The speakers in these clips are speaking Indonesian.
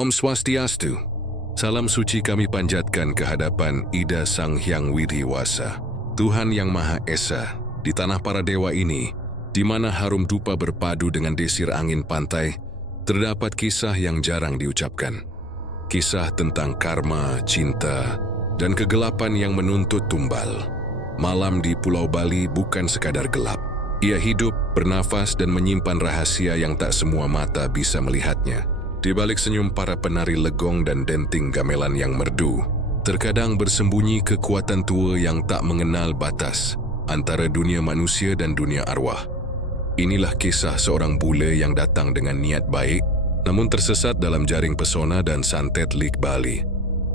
Om Swastiastu. Salam suci kami panjatkan ke hadapan Ida Sang Hyang Widi-Wasa, Tuhan yang Maha Esa. Di tanah para dewa ini, di mana harum dupa berpadu dengan desir angin pantai, terdapat kisah yang jarang diucapkan. Kisah tentang karma, cinta, dan kegelapan yang menuntut tumbal. Malam di Pulau Bali bukan sekadar gelap. Ia hidup, bernafas, dan menyimpan rahasia yang tak semua mata bisa melihatnya. Di balik senyum para penari legong dan denting gamelan yang merdu, terkadang bersembunyi kekuatan tua yang tak mengenal batas antara dunia manusia dan dunia arwah. Inilah kisah seorang bule yang datang dengan niat baik, namun tersesat dalam jaring pesona dan santet Lik Bali.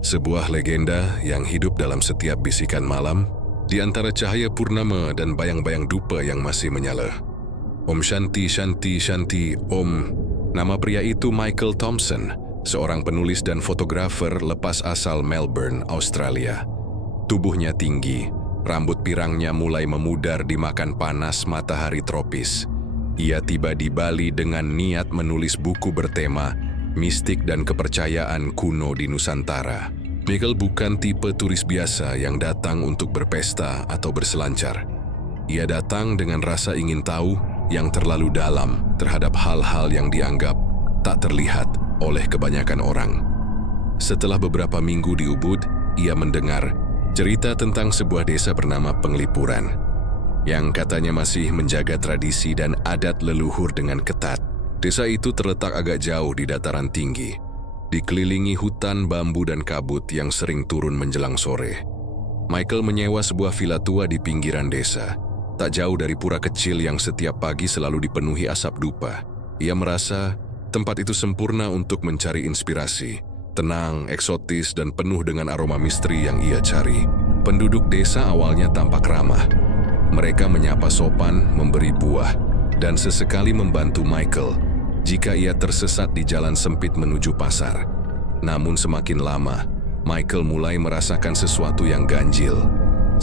Sebuah legenda yang hidup dalam setiap bisikan malam, di antara cahaya purnama dan bayang-bayang dupa yang masih menyala. Om Shanti Shanti Shanti Om. Nama pria itu Michael Thompson, seorang penulis dan fotografer lepas asal Melbourne, Australia. Tubuhnya tinggi, rambut pirangnya mulai memudar dimakan panas matahari tropis. Ia tiba di Bali dengan niat menulis buku bertema mistik dan kepercayaan kuno di Nusantara. Michael bukan tipe turis biasa yang datang untuk berpesta atau berselancar. Ia datang dengan rasa ingin tahu yang terlalu dalam terhadap hal-hal yang dianggap tak terlihat oleh kebanyakan orang. Setelah beberapa minggu di Ubud, ia mendengar cerita tentang sebuah desa bernama Penglipuran, yang katanya masih menjaga tradisi dan adat leluhur dengan ketat. Desa itu terletak agak jauh di dataran tinggi, dikelilingi hutan bambu dan kabut yang sering turun menjelang sore. Michael menyewa sebuah villa tua di pinggiran desa, tak jauh dari pura kecil yang setiap pagi selalu dipenuhi asap dupa. Ia merasa tempat itu sempurna untuk mencari inspirasi, tenang, eksotis, dan penuh dengan aroma misteri yang ia cari. Penduduk desa awalnya tampak ramah. Mereka menyapa sopan, memberi buah, dan sesekali membantu Michael jika ia tersesat di jalan sempit menuju pasar. Namun semakin lama, Michael mulai merasakan sesuatu yang ganjil.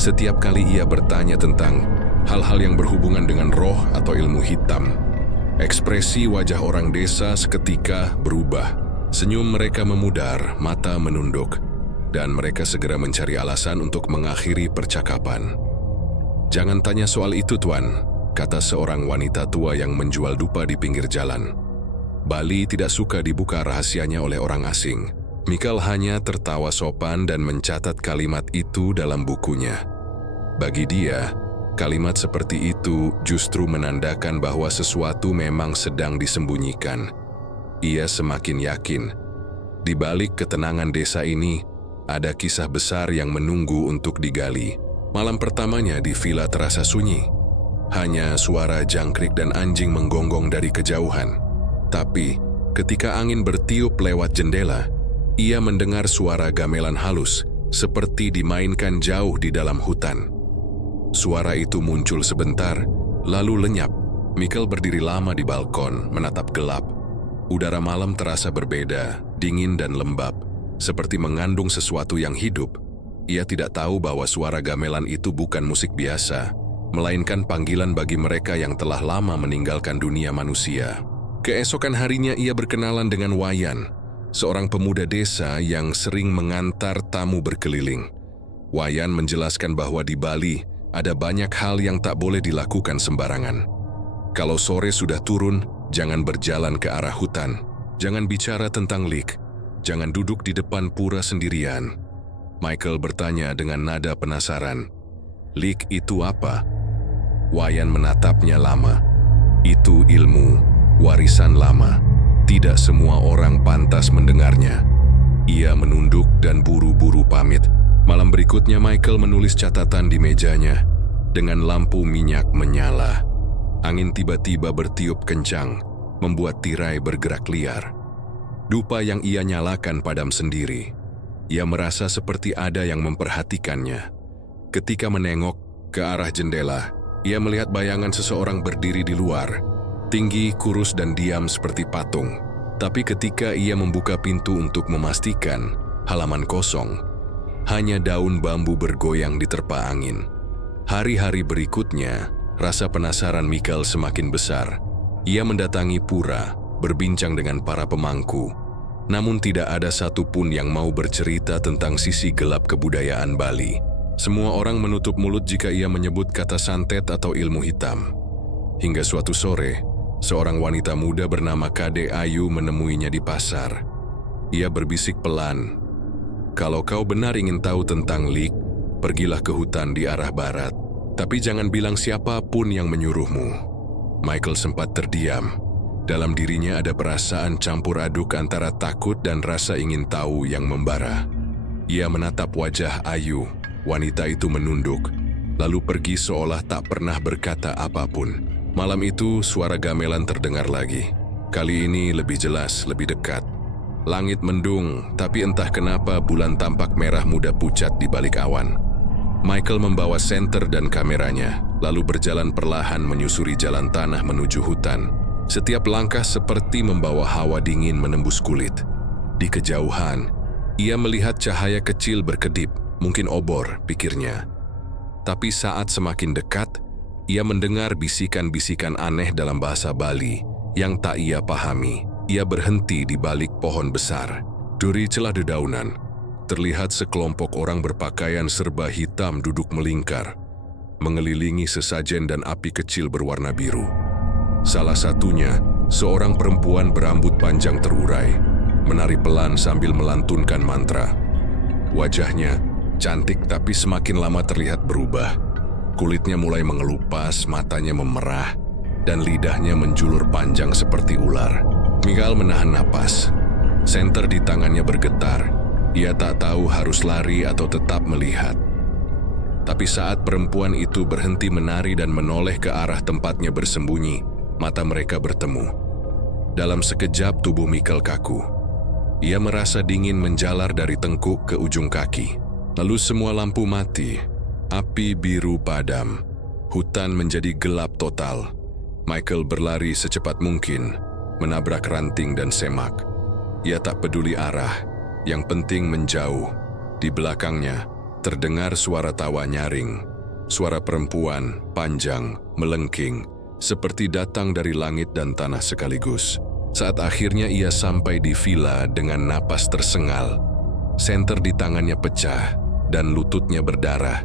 Setiap kali ia bertanya tentang hal-hal yang berhubungan dengan roh atau ilmu hitam, ekspresi wajah orang desa seketika berubah. Senyum mereka memudar, mata menunduk, dan mereka segera mencari alasan untuk mengakhiri percakapan. "Jangan tanya soal itu, Tuan," kata seorang wanita tua yang menjual dupa di pinggir jalan. Bali tidak suka dibuka rahasianya oleh orang asing. Michael hanya tertawa sopan dan mencatat kalimat itu dalam bukunya. Bagi dia, kalimat seperti itu justru menandakan bahwa sesuatu memang sedang disembunyikan. Ia semakin yakin, di balik ketenangan desa ini, ada kisah besar yang menunggu untuk digali. Malam pertamanya di villa terasa sunyi. Hanya suara jangkrik dan anjing menggonggong dari kejauhan. Tapi, ketika angin bertiup lewat jendela, ia mendengar suara gamelan halus, seperti dimainkan jauh di dalam hutan. Suara itu muncul sebentar, lalu lenyap. Michael berdiri lama di balkon, menatap gelap. Udara malam terasa berbeda, dingin dan lembab, seperti mengandung sesuatu yang hidup. Ia tidak tahu bahwa suara gamelan itu bukan musik biasa, melainkan panggilan bagi mereka yang telah lama meninggalkan dunia manusia. Keesokan harinya ia berkenalan dengan Wayan, seorang pemuda desa yang sering mengantar tamu berkeliling. Wayan menjelaskan bahwa di Bali ada banyak hal yang tak boleh dilakukan sembarangan. Kalau sore sudah turun, jangan berjalan ke arah hutan. Jangan bicara tentang Lik. Jangan duduk di depan pura sendirian. Michael bertanya dengan nada penasaran. "Lik itu apa?" Wayan menatapnya lama. "Itu ilmu, warisan lama. Tidak semua orang pantas mendengarnya." Ia menunduk dan buru-buru pamit. Malam berikutnya Michael menulis catatan di mejanya. Dengan lampu minyak menyala, angin tiba-tiba bertiup kencang, membuat tirai bergerak liar. Dupa yang ia nyalakan padam sendiri. Ia merasa seperti ada yang memperhatikannya. Ketika menengok ke arah jendela, ia melihat bayangan seseorang berdiri di luar, tinggi, kurus, dan diam seperti patung. Tapi ketika ia membuka pintu untuk memastikan, halaman kosong. Hanya daun bambu bergoyang diterpa angin. Hari-hari berikutnya, rasa penasaran Michael semakin besar. Ia mendatangi pura, berbincang dengan para pemangku. Namun tidak ada satupun yang mau bercerita tentang sisi gelap kebudayaan Bali. Semua orang menutup mulut jika ia menyebut kata santet atau ilmu hitam. Hingga suatu sore, seorang wanita muda bernama Kade Ayu menemuinya di pasar. Ia berbisik pelan, "Kalau kau benar ingin tahu tentang Lik, pergilah ke hutan di arah barat. Tapi jangan bilang siapapun yang menyuruhmu." Michael sempat terdiam. Dalam dirinya ada perasaan campur aduk antara takut dan rasa ingin tahu yang membara. Ia menatap wajah Ayu. Wanita itu menunduk, lalu pergi seolah tak pernah berkata apapun. Malam itu suara gamelan terdengar lagi. Kali ini lebih jelas, lebih dekat. Langit mendung, tapi entah kenapa bulan tampak merah muda pucat di balik awan. Michael membawa senter dan kameranya, lalu berjalan perlahan menyusuri jalan tanah menuju hutan. Setiap langkah seperti membawa hawa dingin menembus kulit. Di kejauhan, ia melihat cahaya kecil berkedip, mungkin obor, pikirnya. Tapi saat semakin dekat, ia mendengar bisikan-bisikan aneh dalam bahasa Bali yang tak ia pahami. Ia berhenti di balik pohon besar. Dari celah dedaunan, terlihat sekelompok orang berpakaian serba hitam duduk melingkar, mengelilingi sesajen dan api kecil berwarna biru. Salah satunya, seorang perempuan berambut panjang terurai, menari pelan sambil melantunkan mantra. Wajahnya cantik tapi semakin lama terlihat berubah. Kulitnya mulai mengelupas, matanya memerah, dan lidahnya menjulur panjang seperti ular. Michael menahan napas. Senter di tangannya bergetar. Ia tak tahu harus lari atau tetap melihat. Tapi saat perempuan itu berhenti menari dan menoleh ke arah tempatnya bersembunyi, mata mereka bertemu. Dalam sekejap tubuh Michael kaku. Ia merasa dingin menjalar dari tengkuk ke ujung kaki. Lalu semua lampu mati. Api biru padam. Hutan menjadi gelap total. Michael berlari secepat mungkin, menabrak ranting dan semak. Ia tak peduli arah, yang penting menjauh. Di belakangnya, terdengar suara tawa nyaring. Suara perempuan, panjang, melengking, seperti datang dari langit dan tanah sekaligus. Saat akhirnya ia sampai di villa dengan napas tersengal. Senter di tangannya pecah dan lututnya berdarah.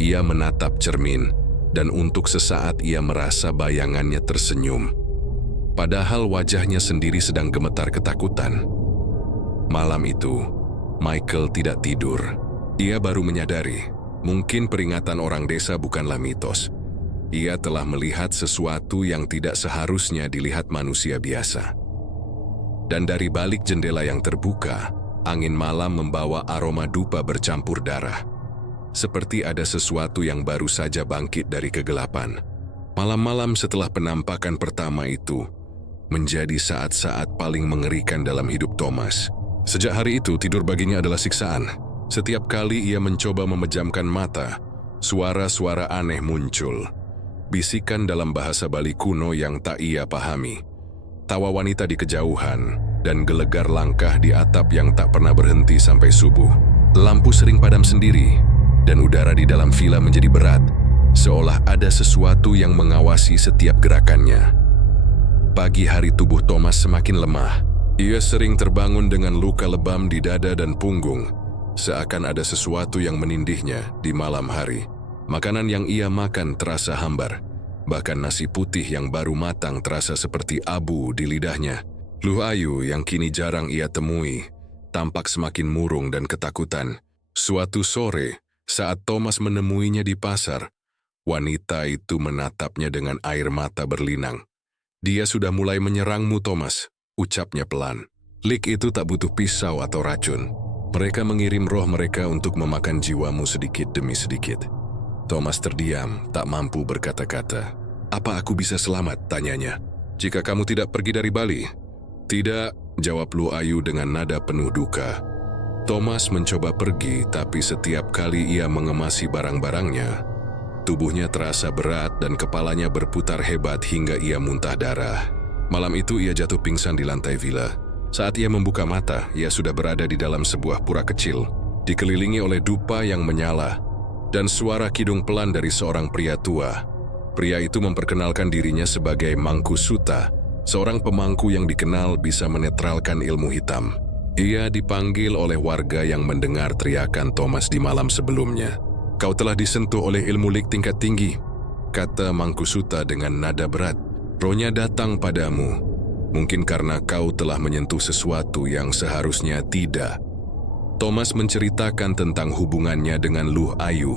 Ia menatap cermin dan untuk sesaat ia merasa bayangannya tersenyum. Padahal wajahnya sendiri sedang gemetar ketakutan. Malam itu, Michael tidak tidur. Ia baru menyadari, mungkin peringatan orang desa bukanlah mitos. Ia telah melihat sesuatu yang tidak seharusnya dilihat manusia biasa. Dan dari balik jendela yang terbuka, angin malam membawa aroma dupa bercampur darah. Seperti ada sesuatu yang baru saja bangkit dari kegelapan. Malam-malam setelah penampakan pertama itu, menjadi saat-saat paling mengerikan dalam hidup Thomas. Sejak hari itu, tidur baginya adalah siksaan. Setiap kali ia mencoba memejamkan mata, suara-suara aneh muncul. Bisikan dalam bahasa Bali kuno yang tak ia pahami. Tawa wanita di kejauhan, dan gelegar langkah di atap yang tak pernah berhenti sampai subuh. Lampu sering padam sendiri, dan udara di dalam villa menjadi berat, seolah ada sesuatu yang mengawasi setiap gerakannya. Pagi hari tubuh Thomas semakin lemah. Ia sering terbangun dengan luka lebam di dada dan punggung, seakan ada sesuatu yang menindihnya di malam hari. Makanan yang ia makan terasa hambar, bahkan nasi putih yang baru matang terasa seperti abu di lidahnya. Luh Ayu yang kini jarang ia temui, tampak semakin murung dan ketakutan. Suatu sore, saat Thomas menemuinya di pasar, wanita itu menatapnya dengan air mata berlinang. "Dia sudah mulai menyerangmu, Thomas," ucapnya pelan. "Lik itu tak butuh pisau atau racun. Mereka mengirim roh mereka untuk memakan jiwamu sedikit demi sedikit." Thomas terdiam, tak mampu berkata-kata. "Apa aku bisa selamat?" tanyanya. "Jika kamu tidak pergi dari Bali?" "Tidak," jawab Luh Ayu dengan nada penuh duka. Thomas mencoba pergi, tapi setiap kali ia mengemasi barang-barangnya, tubuhnya terasa berat dan kepalanya berputar hebat hingga ia muntah darah. Malam itu ia jatuh pingsan di lantai villa. Saat ia membuka mata, ia sudah berada di dalam sebuah pura kecil, dikelilingi oleh dupa yang menyala, dan suara kidung pelan dari seorang pria tua. Pria itu memperkenalkan dirinya sebagai Mangku Suta, seorang pemangku yang dikenal bisa menetralkan ilmu hitam. Ia dipanggil oleh warga yang mendengar teriakan Thomas di malam sebelumnya. "Kau telah disentuh oleh ilmu lik tingkat tinggi," kata Mangkusuta dengan nada berat. "Rohnya datang padamu. Mungkin karena kau telah menyentuh sesuatu yang seharusnya tidak." Thomas menceritakan tentang hubungannya dengan Luh Ayu,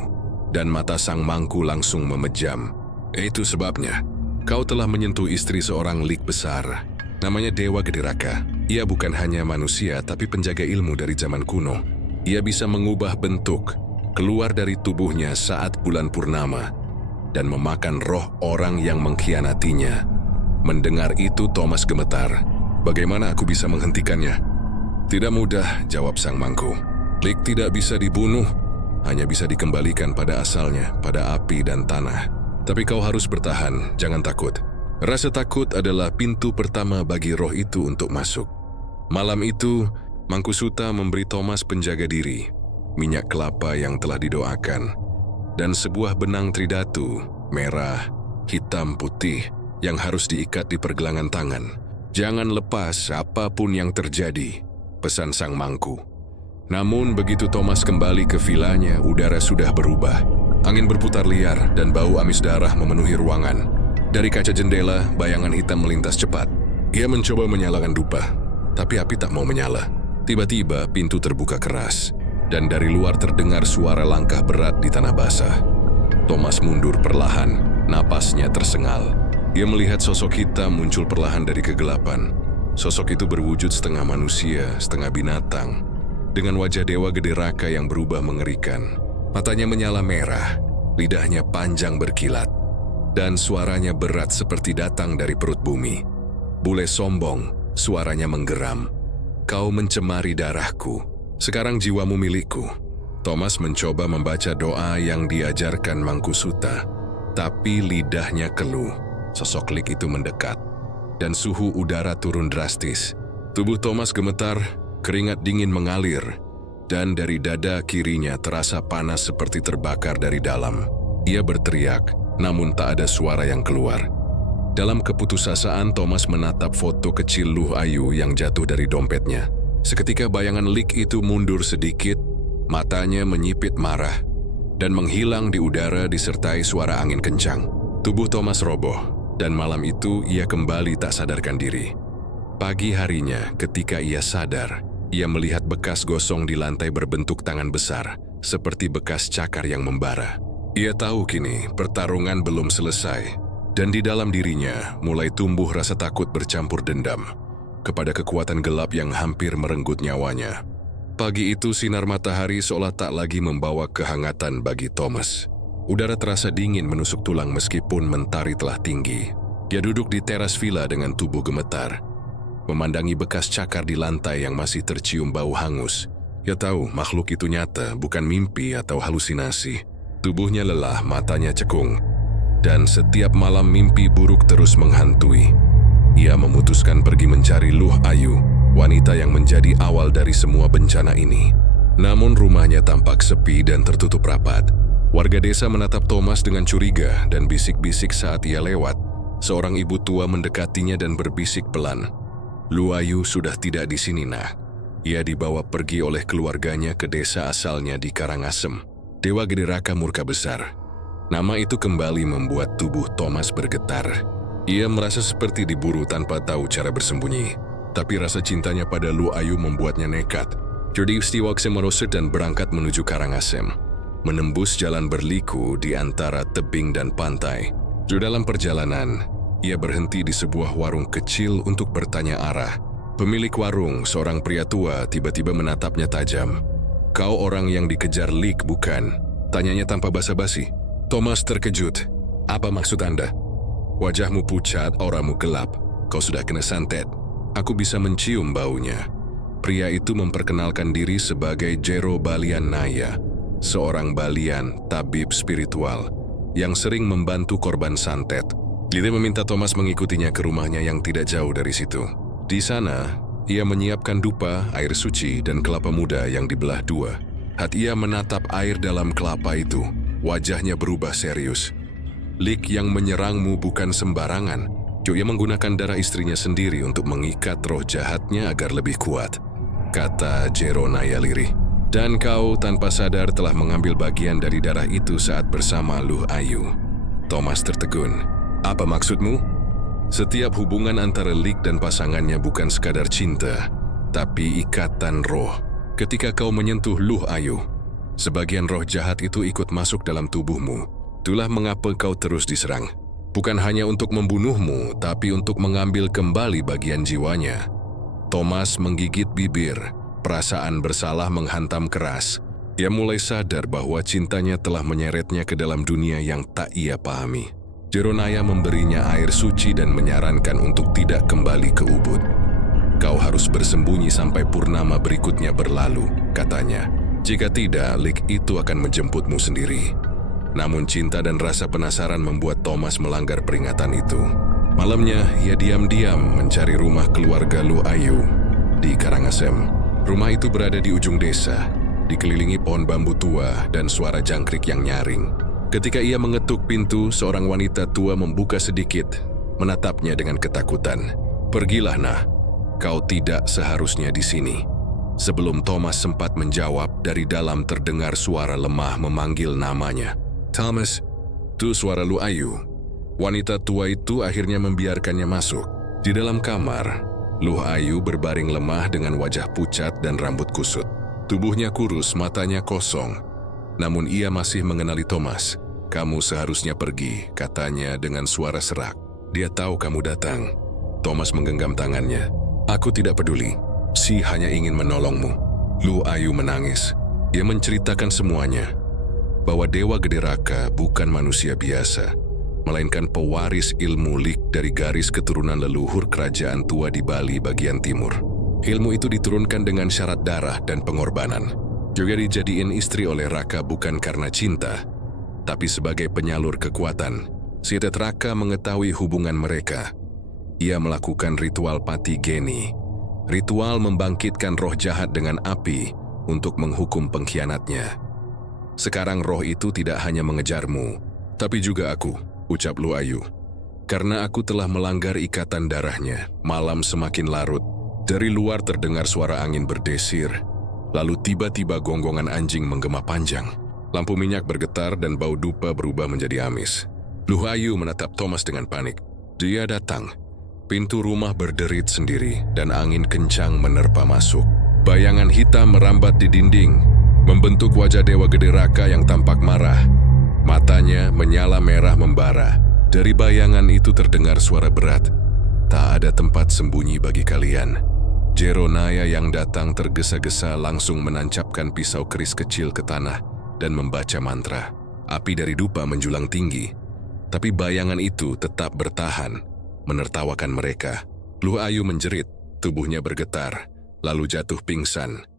dan mata sang mangku langsung memejam. "Itu sebabnya. Kau telah menyentuh istri seorang lik besar. Namanya Dewa Gede Raka. Ia bukan hanya manusia tapi penjaga ilmu dari zaman kuno. Ia bisa mengubah bentuk, keluar dari tubuhnya saat bulan purnama, dan memakan roh orang yang mengkhianatinya." Mendengar itu Thomas gemetar. "Bagaimana aku bisa menghentikannya?" "Tidak mudah," jawab sang mangku. "Lik tidak bisa dibunuh, hanya bisa dikembalikan pada asalnya, pada api dan tanah. Tapi kau harus bertahan, jangan takut. Rasa takut adalah pintu pertama bagi roh itu untuk masuk." Malam itu, Mangkusuta memberi Thomas penjaga diri, minyak kelapa yang telah didoakan, dan sebuah benang tridatu, merah, hitam, putih, yang harus diikat di pergelangan tangan. "Jangan lepas apapun yang terjadi," pesan sang mangku. Namun begitu Thomas kembali ke vilanya, udara sudah berubah. Angin berputar liar dan bau amis darah memenuhi ruangan. Dari kaca jendela, bayangan hitam melintas cepat. Ia mencoba menyalakan dupa, tapi api tak mau menyala. Tiba-tiba pintu terbuka keras, dan dari luar terdengar suara langkah berat di tanah basah. Thomas mundur perlahan, napasnya tersengal. Ia melihat sosok hitam muncul perlahan dari kegelapan. Sosok itu berwujud setengah manusia, setengah binatang, dengan wajah Dewa Gede Raka yang berubah mengerikan. Matanya menyala merah, lidahnya panjang berkilat, dan suaranya berat seperti datang dari perut bumi. Bule sombong, suaranya menggeram. "Kau mencemari darahku, sekarang jiwamu milikku." Thomas mencoba membaca doa yang diajarkan Mangkusuta, tapi lidahnya keluh. Sosok lik itu mendekat, dan suhu udara turun drastis. Tubuh Thomas gemetar, keringat dingin mengalir, dan dari dada kirinya terasa panas seperti terbakar dari dalam. Ia berteriak, namun tak ada suara yang keluar. Dalam keputusasaan, Thomas menatap foto kecil Luh Ayu yang jatuh dari dompetnya. Seketika bayangan lik itu mundur sedikit, matanya menyipit marah, dan menghilang di udara disertai suara angin kencang. Tubuh Thomas roboh, dan malam itu ia kembali tak sadarkan diri. Pagi harinya, ketika ia sadar, ia melihat bekas gosong di lantai berbentuk tangan besar, seperti bekas cakar yang membara. Ia tahu kini pertarungan belum selesai, dan di dalam dirinya mulai tumbuh rasa takut bercampur dendam kepada kekuatan gelap yang hampir merenggut nyawanya. Pagi itu sinar matahari seolah tak lagi membawa kehangatan bagi Thomas. Udara terasa dingin menusuk tulang meskipun mentari telah tinggi. Dia duduk di teras villa dengan tubuh gemetar, memandangi bekas cakar di lantai yang masih tercium bau hangus. Ia tahu makhluk itu nyata, bukan mimpi atau halusinasi. Tubuhnya lelah, matanya cekung, dan setiap malam mimpi buruk terus menghantui. Ia memutuskan pergi mencari Luh Ayu, wanita yang menjadi awal dari semua bencana ini. Namun rumahnya tampak sepi dan tertutup rapat. Warga desa menatap Thomas dengan curiga dan bisik-bisik saat ia lewat. Seorang ibu tua mendekatinya dan berbisik pelan, "Luh Ayu sudah tidak di sini, nak. Ia dibawa pergi oleh keluarganya ke desa asalnya di Karangasem." Dewa Gede Raka murka besar. Nama itu kembali membuat tubuh Thomas bergetar. Ia merasa seperti diburu tanpa tahu cara bersembunyi. Tapi rasa cintanya pada Luh Ayu membuatnya nekat. Jadi Stiwakse merosot dan berangkat menuju Karangasem, menembus jalan berliku di antara tebing dan pantai. Di dalam perjalanan, ia berhenti di sebuah warung kecil untuk bertanya arah. Pemilik warung, seorang pria tua, tiba-tiba menatapnya tajam. "Kau orang yang dikejar lik, bukan?" tanyanya tanpa basa-basi. Thomas terkejut. "Apa maksud Anda?" "Wajahmu pucat, auramu gelap. Kau sudah kena santet. Aku bisa mencium baunya." Pria itu memperkenalkan diri sebagai Jero Balian Naya, seorang Balian tabib spiritual yang sering membantu korban santet. Dia meminta Thomas mengikutinya ke rumahnya yang tidak jauh dari situ. Di sana, ia menyiapkan dupa, air suci, dan kelapa muda yang dibelah dua. Saat ia menatap air dalam kelapa itu, wajahnya berubah serius. "Lik yang menyerangmu bukan sembarangan. Ia menggunakan darah istrinya sendiri untuk mengikat roh jahatnya agar lebih kuat, kata Jeronaya lirih. Dan kau tanpa sadar telah mengambil bagian dari darah itu saat bersama Luh Ayu. Thomas tertegun. Apa maksudmu? Setiap hubungan antara Lik dan pasangannya bukan sekadar cinta, tapi ikatan roh. Ketika kau menyentuh Luh Ayu, sebagian roh jahat itu ikut masuk dalam tubuhmu. Itulah mengapa kau terus diserang. Bukan hanya untuk membunuhmu, tapi untuk mengambil kembali bagian jiwanya. Thomas menggigit bibir, perasaan bersalah menghantam keras. Ia mulai sadar bahwa cintanya telah menyeretnya ke dalam dunia yang tak ia pahami. Jeronaya memberinya air suci dan menyarankan untuk tidak kembali ke Ubud. Kau harus bersembunyi sampai purnama berikutnya berlalu, katanya. Jika tidak, Lik itu akan menjemputmu sendiri. Namun cinta dan rasa penasaran membuat Thomas melanggar peringatan itu. Malamnya, ia diam-diam mencari rumah keluarga Luh Ayu di Karangasem. Rumah itu berada di ujung desa, dikelilingi pohon bambu tua dan suara jangkrik yang nyaring. Ketika ia mengetuk pintu, seorang wanita tua membuka sedikit, menatapnya dengan ketakutan. "Pergilah, Nah. Kau tidak seharusnya di sini." Sebelum Thomas sempat menjawab, dari dalam terdengar suara lemah memanggil namanya. "Thomas, itu suara Luh Ayu." Wanita tua itu akhirnya membiarkannya masuk. Di dalam kamar, Luh Ayu berbaring lemah dengan wajah pucat dan rambut kusut. Tubuhnya kurus, matanya kosong. Namun ia masih mengenali Thomas. "Kamu seharusnya pergi," katanya dengan suara serak. "Dia tahu kamu datang." Thomas menggenggam tangannya. "Aku tidak peduli. Si hanya ingin menolongmu." Luh Ayu menangis. Ia menceritakan semuanya. Bahwa Dewa Gede Raka bukan manusia biasa, melainkan pewaris ilmu Lik dari garis keturunan leluhur kerajaan tua di Bali bagian timur. Ilmu itu diturunkan dengan syarat darah dan pengorbanan. Juga dijadiin istri oleh Raka bukan karena cinta, tapi sebagai penyalur kekuatan. Sidet Raka mengetahui hubungan mereka. Ia melakukan ritual Pati Geni, ritual membangkitkan roh jahat dengan api untuk menghukum pengkhianatnya. "Sekarang roh itu tidak hanya mengejarmu, tapi juga aku," ucap Luh Ayu. "Karena aku telah melanggar ikatan darahnya." Malam semakin larut. Dari luar terdengar suara angin berdesir. Lalu tiba-tiba gonggongan anjing menggema panjang. Lampu minyak bergetar dan bau dupa berubah menjadi amis. Luh Ayu menatap Thomas dengan panik. Dia datang. Pintu rumah berderit sendiri dan angin kencang menerpa masuk. Bayangan hitam merambat di dinding, membentuk wajah Dewa Gede Raka yang tampak marah. Matanya menyala merah membara. Dari bayangan itu terdengar suara berat. "Tak ada tempat sembunyi bagi kalian." Jeronaya yang datang tergesa-gesa langsung menancapkan pisau keris kecil ke tanah dan membaca mantra. Api dari dupa menjulang tinggi, tapi bayangan itu tetap bertahan, menertawakan mereka. Luh Ayu menjerit, tubuhnya bergetar, lalu jatuh pingsan.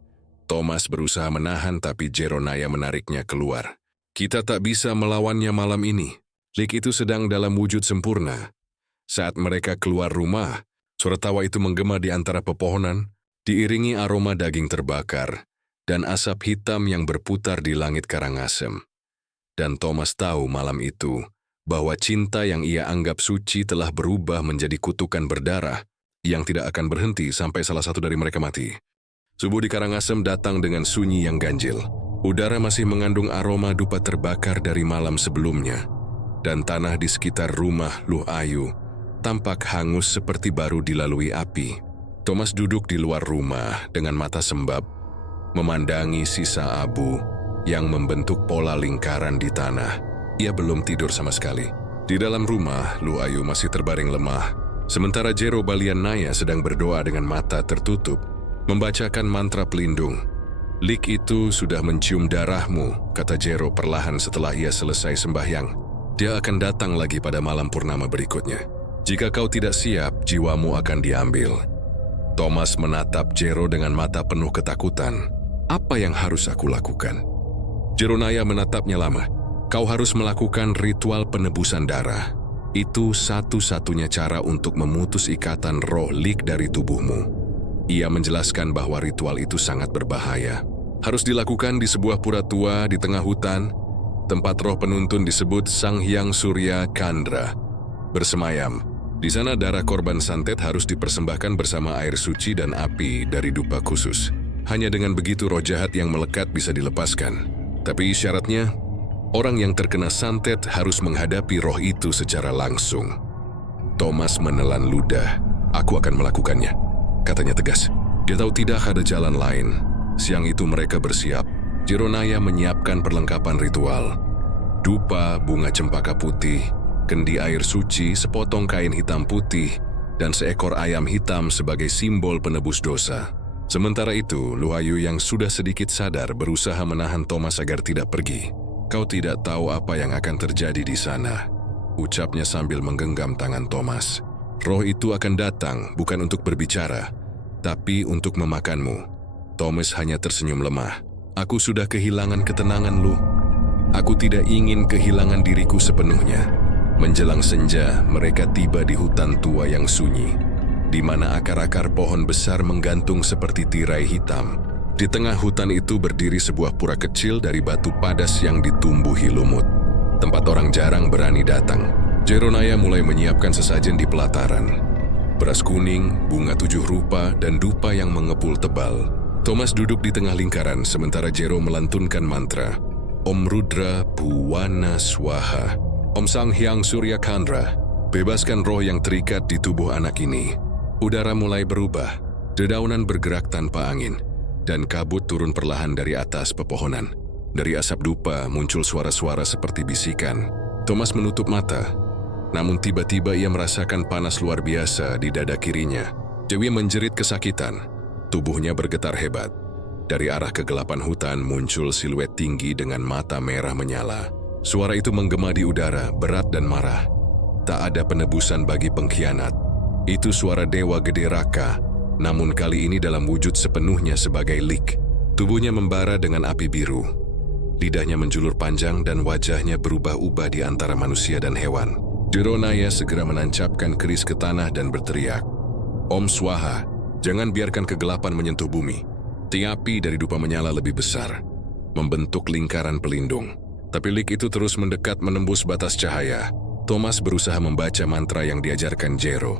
Thomas berusaha menahan tapi Jeronaya menariknya keluar. "Kita tak bisa melawannya malam ini. Lik itu sedang dalam wujud sempurna." Saat mereka keluar rumah, suara tawa itu menggema di antara pepohonan, diiringi aroma daging terbakar dan asap hitam yang berputar di langit Karangasem. Dan Thomas tahu malam itu bahwa cinta yang ia anggap suci telah berubah menjadi kutukan berdarah yang tidak akan berhenti sampai salah satu dari mereka mati. Subuh di Karangasem datang dengan sunyi yang ganjil. Udara masih mengandung aroma dupa terbakar dari malam sebelumnya, dan tanah di sekitar rumah Luh Ayu tampak hangus seperti baru dilalui api. Thomas duduk di luar rumah dengan mata sembab, memandangi sisa abu yang membentuk pola lingkaran di tanah. Ia belum tidur sama sekali. Di dalam rumah, Luh Ayu masih terbaring lemah, sementara Jero Balian Naya sedang berdoa dengan mata tertutup, membacakan mantra pelindung. "Lik itu sudah mencium darahmu," kata Jero perlahan setelah ia selesai sembahyang. "Dia akan datang lagi pada malam purnama berikutnya. Jika kau tidak siap, jiwamu akan diambil." Thomas menatap Jero dengan mata penuh ketakutan. "Apa yang harus aku lakukan?" Jeronaya menatapnya lama. "Kau harus melakukan ritual penebusan darah. Itu satu-satunya cara untuk memutus ikatan roh Lik dari tubuhmu." Ia menjelaskan bahwa ritual itu sangat berbahaya. Harus dilakukan di sebuah pura tua di tengah hutan, tempat roh penuntun disebut Sang Hyang Surya Kandra bersemayam. Di sana darah korban santet harus dipersembahkan bersama air suci dan api dari dupa khusus. Hanya dengan begitu roh jahat yang melekat bisa dilepaskan. Tapi syaratnya, orang yang terkena santet harus menghadapi roh itu secara langsung. Thomas menelan ludah. Aku akan melakukannya, katanya tegas. Dia tahu tidak ada jalan lain. Siang itu mereka bersiap. Jeronaya menyiapkan perlengkapan ritual. Dupa, bunga cempaka putih, kendi air suci, sepotong kain hitam putih, dan seekor ayam hitam sebagai simbol penebus dosa. Sementara itu, Luhayu yang sudah sedikit sadar berusaha menahan Thomas agar tidak pergi. Kau tidak tahu apa yang akan terjadi di sana, ucapnya sambil menggenggam tangan Thomas. Roh itu akan datang bukan untuk berbicara, tapi untuk memakanmu. Thomas hanya tersenyum lemah. Aku sudah kehilangan ketenangan, Lu. Aku tidak ingin kehilangan diriku sepenuhnya. Menjelang senja, mereka tiba di hutan tua yang sunyi, di mana akar-akar pohon besar menggantung seperti tirai hitam. Di tengah hutan itu berdiri sebuah pura kecil dari batu padas yang ditumbuhi lumut. Tempat orang jarang berani datang. Jeronaya mulai menyiapkan sesajen di pelataran. Beras kuning, bunga 7 rupa, dan dupa yang mengepul tebal. Thomas duduk di tengah lingkaran sementara Jero melantunkan mantra. Om Rudra Bhuwana Swaha. Om Sang Hyang Surya Khandra, bebaskan roh yang terikat di tubuh anak ini. Udara mulai berubah, dedaunan bergerak tanpa angin, dan kabut turun perlahan dari atas pepohonan. Dari asap dupa muncul suara-suara seperti bisikan. Thomas menutup mata, namun tiba-tiba ia merasakan panas luar biasa di dada kirinya. Dewi menjerit kesakitan, tubuhnya bergetar hebat. Dari arah kegelapan hutan muncul siluet tinggi dengan mata merah menyala. Suara itu menggema di udara, berat dan marah. Tak ada penebusan bagi pengkhianat. Itu suara Dewa Gede Raka, namun kali ini dalam wujud sepenuhnya sebagai lik. Tubuhnya membara dengan api biru. Lidahnya menjulur panjang dan wajahnya berubah-ubah di antara manusia dan hewan. Jeronaya segera menancapkan keris ke tanah dan berteriak, Om Swaha, jangan biarkan kegelapan menyentuh bumi. Api dari dupa menyala lebih besar, membentuk lingkaran pelindung. Tapi lik itu terus mendekat menembus batas cahaya. Thomas berusaha membaca mantra yang diajarkan Jero,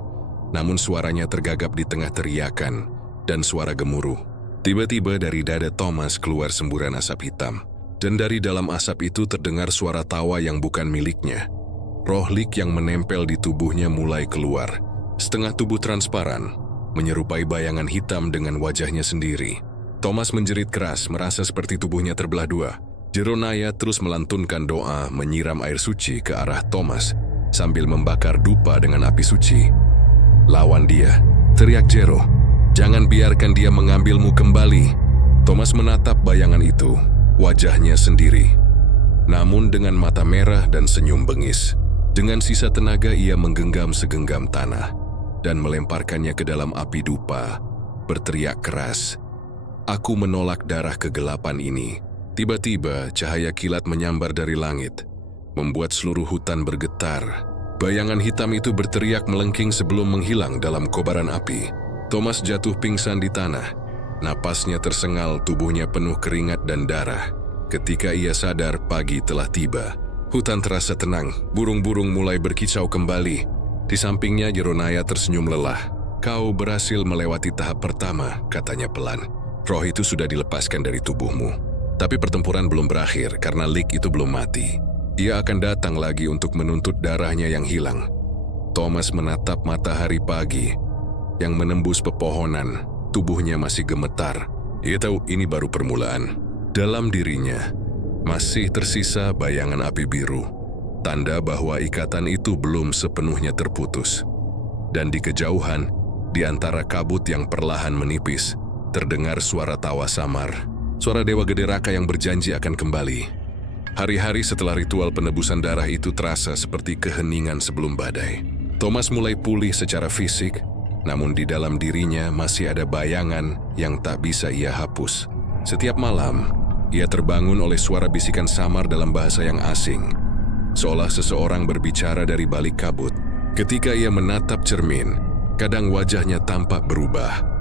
namun suaranya tergagap di tengah teriakan dan suara gemuruh. Tiba-tiba dari dada Thomas keluar semburan asap hitam, dan dari dalam asap itu terdengar suara tawa yang bukan miliknya. Roh lik yang menempel di tubuhnya mulai keluar, setengah tubuh transparan, menyerupai bayangan hitam dengan wajahnya sendiri. Thomas menjerit keras, merasa seperti tubuhnya terbelah dua. Jeronaya terus melantunkan doa menyiram air suci ke arah Thomas sambil membakar dupa dengan api suci. Lawan dia, teriak Jero. Jangan biarkan dia mengambilmu kembali. Thomas menatap bayangan itu, wajahnya sendiri. Namun dengan mata merah dan senyum bengis. Dengan sisa tenaga ia menggenggam segenggam tanah dan melemparkannya ke dalam api dupa, berteriak keras. Aku menolak darah kegelapan ini. Tiba-tiba cahaya kilat menyambar dari langit, membuat seluruh hutan bergetar. Bayangan hitam itu berteriak melengking sebelum menghilang dalam kobaran api. Thomas jatuh pingsan di tanah. Napasnya tersengal, tubuhnya penuh keringat dan darah. Ketika ia sadar, pagi telah tiba. Hutan terasa tenang, burung-burung mulai berkicau kembali. Di sampingnya Jeronaya tersenyum lelah. Kau berhasil melewati tahap pertama, katanya pelan. Roh itu sudah dilepaskan dari tubuhmu. Tapi pertempuran belum berakhir karena lik itu belum mati. Ia akan datang lagi untuk menuntut darahnya yang hilang. Thomas menatap matahari pagi yang menembus pepohonan. Tubuhnya masih gemetar. Ia tahu ini baru permulaan. Dalam dirinya masih tersisa bayangan api biru, tanda bahwa ikatan itu belum sepenuhnya terputus. Dan di kejauhan, di antara kabut yang perlahan menipis, terdengar suara tawa samar. Suara Dewa Gede Raka yang berjanji akan kembali. Hari-hari setelah ritual penebusan darah itu terasa seperti keheningan sebelum badai. Thomas mulai pulih secara fisik, namun di dalam dirinya masih ada bayangan yang tak bisa ia hapus. Setiap malam, ia terbangun oleh suara bisikan samar dalam bahasa yang asing, seolah seseorang berbicara dari balik kabut. Ketika ia menatap cermin, kadang wajahnya tampak berubah.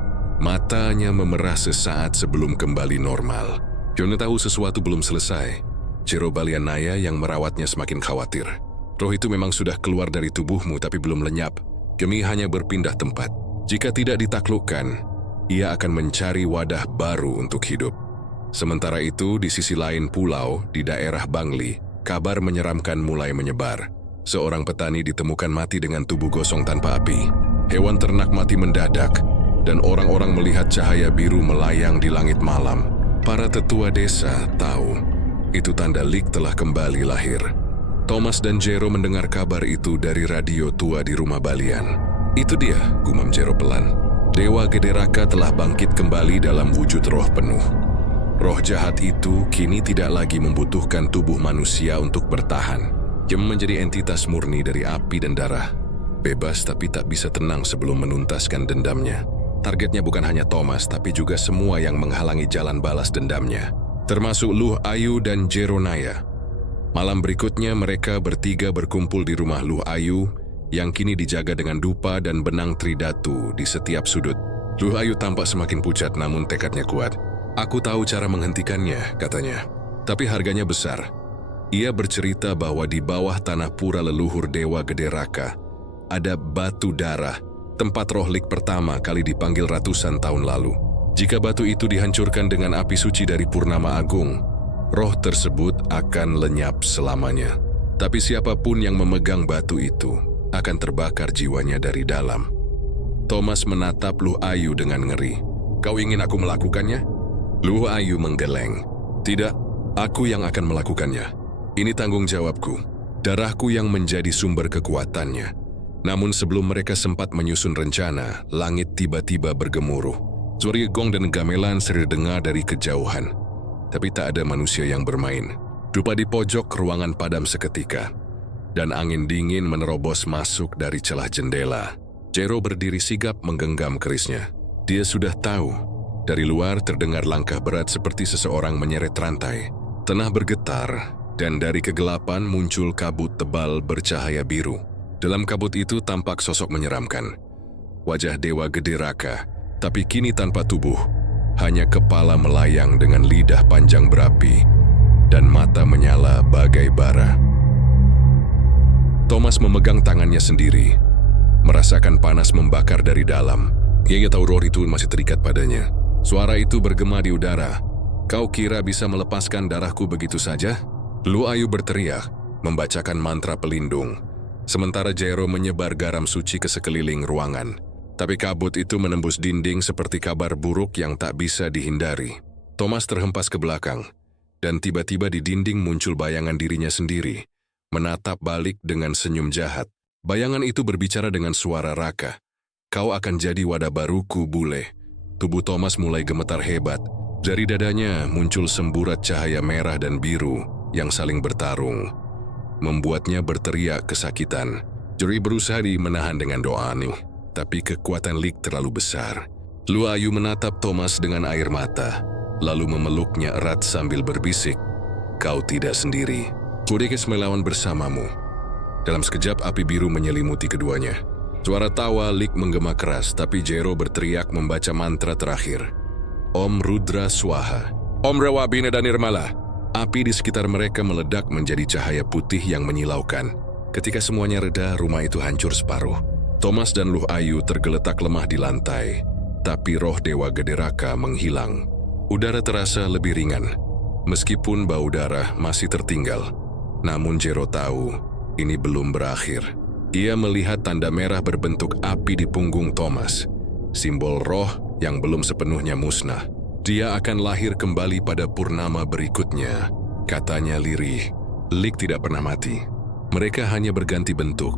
Matanya memerah sesaat sebelum kembali normal. Yona tahu sesuatu belum selesai. Jero Balianaya yang merawatnya semakin khawatir. Roh itu memang sudah keluar dari tubuhmu tapi belum lenyap. Kami hanya berpindah tempat. Jika tidak ditaklukkan, ia akan mencari wadah baru untuk hidup. Sementara itu, di sisi lain pulau, di daerah Bangli, kabar menyeramkan mulai menyebar. Seorang petani ditemukan mati dengan tubuh gosong tanpa api. Hewan ternak mati mendadak, dan orang-orang melihat cahaya biru melayang di langit malam. Para tetua desa tahu, itu tanda Lik telah kembali lahir. Thomas dan Jero mendengar kabar itu dari radio tua di rumah Balian. Itu dia, gumam Jero pelan. Dewa Gede Raka telah bangkit kembali dalam wujud roh penuh. Roh jahat itu kini tidak lagi membutuhkan tubuh manusia untuk bertahan. Ia menjadi entitas murni dari api dan darah. Bebas tapi tak bisa tenang sebelum menuntaskan dendamnya. Targetnya bukan hanya Thomas, tapi juga semua yang menghalangi jalan balas dendamnya. Termasuk Luh Ayu dan Jero Naya. Malam berikutnya mereka bertiga berkumpul di rumah Luh Ayu yang kini dijaga dengan dupa dan benang tridatu di setiap sudut. Luh Ayu tampak semakin pucat namun tekadnya kuat. Aku tahu cara menghentikannya, katanya. Tapi harganya besar. Ia bercerita bahwa di bawah tanah pura leluhur Dewa Gede Raka ada batu darah, tempat roh Lik pertama kali dipanggil ratusan tahun lalu. Jika batu itu dihancurkan dengan api suci dari Purnama Agung, roh tersebut akan lenyap selamanya. Tapi siapapun yang memegang batu itu akan terbakar jiwanya dari dalam. Thomas menatap Luh Ayu dengan ngeri. Kau ingin aku melakukannya? Luh Ayu menggeleng. Tidak, aku yang akan melakukannya. Ini tanggung jawabku. Darahku yang menjadi sumber kekuatannya. Namun sebelum mereka sempat menyusun rencana, langit tiba-tiba bergemuruh. Suara gong dan gamelan sering dengar dari kejauhan. Tapi tak ada manusia yang bermain. Dupa di pojok ruangan padam seketika. Dan angin dingin menerobos masuk dari celah jendela. Jero berdiri sigap menggenggam kerisnya. Dia sudah tahu. Dari luar terdengar langkah berat seperti seseorang menyeret rantai. Tanah bergetar, dan dari kegelapan muncul kabut tebal bercahaya biru. Dalam kabut itu tampak sosok menyeramkan. Wajah Dewa Gede Raka, tapi kini tanpa tubuh. Hanya kepala melayang dengan lidah panjang berapi, dan mata menyala bagai bara. Thomas memegang tangannya sendiri, merasakan panas membakar dari dalam. Ia tahu roh itu masih terikat padanya. Suara itu bergema di udara. Kau kira bisa melepaskan darahku begitu saja? Luh Ayu berteriak, membacakan mantra pelindung. Sementara Jero menyebar garam suci ke sekeliling ruangan. Tapi kabut itu menembus dinding seperti kabar buruk yang tak bisa dihindari. Thomas terhempas ke belakang, dan tiba-tiba di dinding muncul bayangan dirinya sendiri, menatap balik dengan senyum jahat. Bayangan itu berbicara dengan suara Raka. Kau akan jadi wadah baruku, bule. Tubuh Thomas mulai gemetar hebat. Dari dadanya muncul semburat cahaya merah dan biru yang saling bertarung. Membuatnya berteriak kesakitan. Jeri berusaha menahan dengan doa nih, tapi kekuatan Lik terlalu besar. Luh Ayu menatap Thomas dengan air mata, lalu memeluknya erat sambil berbisik, kau tidak sendiri. Kudekes melawan bersamamu. Dalam sekejap api biru menyelimuti keduanya. Suara tawa Lik menggema keras, tapi Jero berteriak membaca mantra terakhir. Om Rudra Swaha. Om Rewa Bina dan Nirmala. Api di sekitar mereka meledak menjadi cahaya putih yang menyilaukan. Ketika semuanya reda, rumah itu hancur separuh. Thomas dan Luh Ayu tergeletak lemah di lantai, tapi roh Dewa Gede Raka menghilang. Udara terasa lebih ringan, meskipun bau darah masih tertinggal. Namun Jero tahu, ini belum berakhir. Ia melihat tanda merah berbentuk api di punggung Thomas, simbol roh yang belum sepenuhnya musnah. Dia akan lahir kembali pada purnama berikutnya, katanya lirih. Lik tidak pernah mati. Mereka hanya berganti bentuk.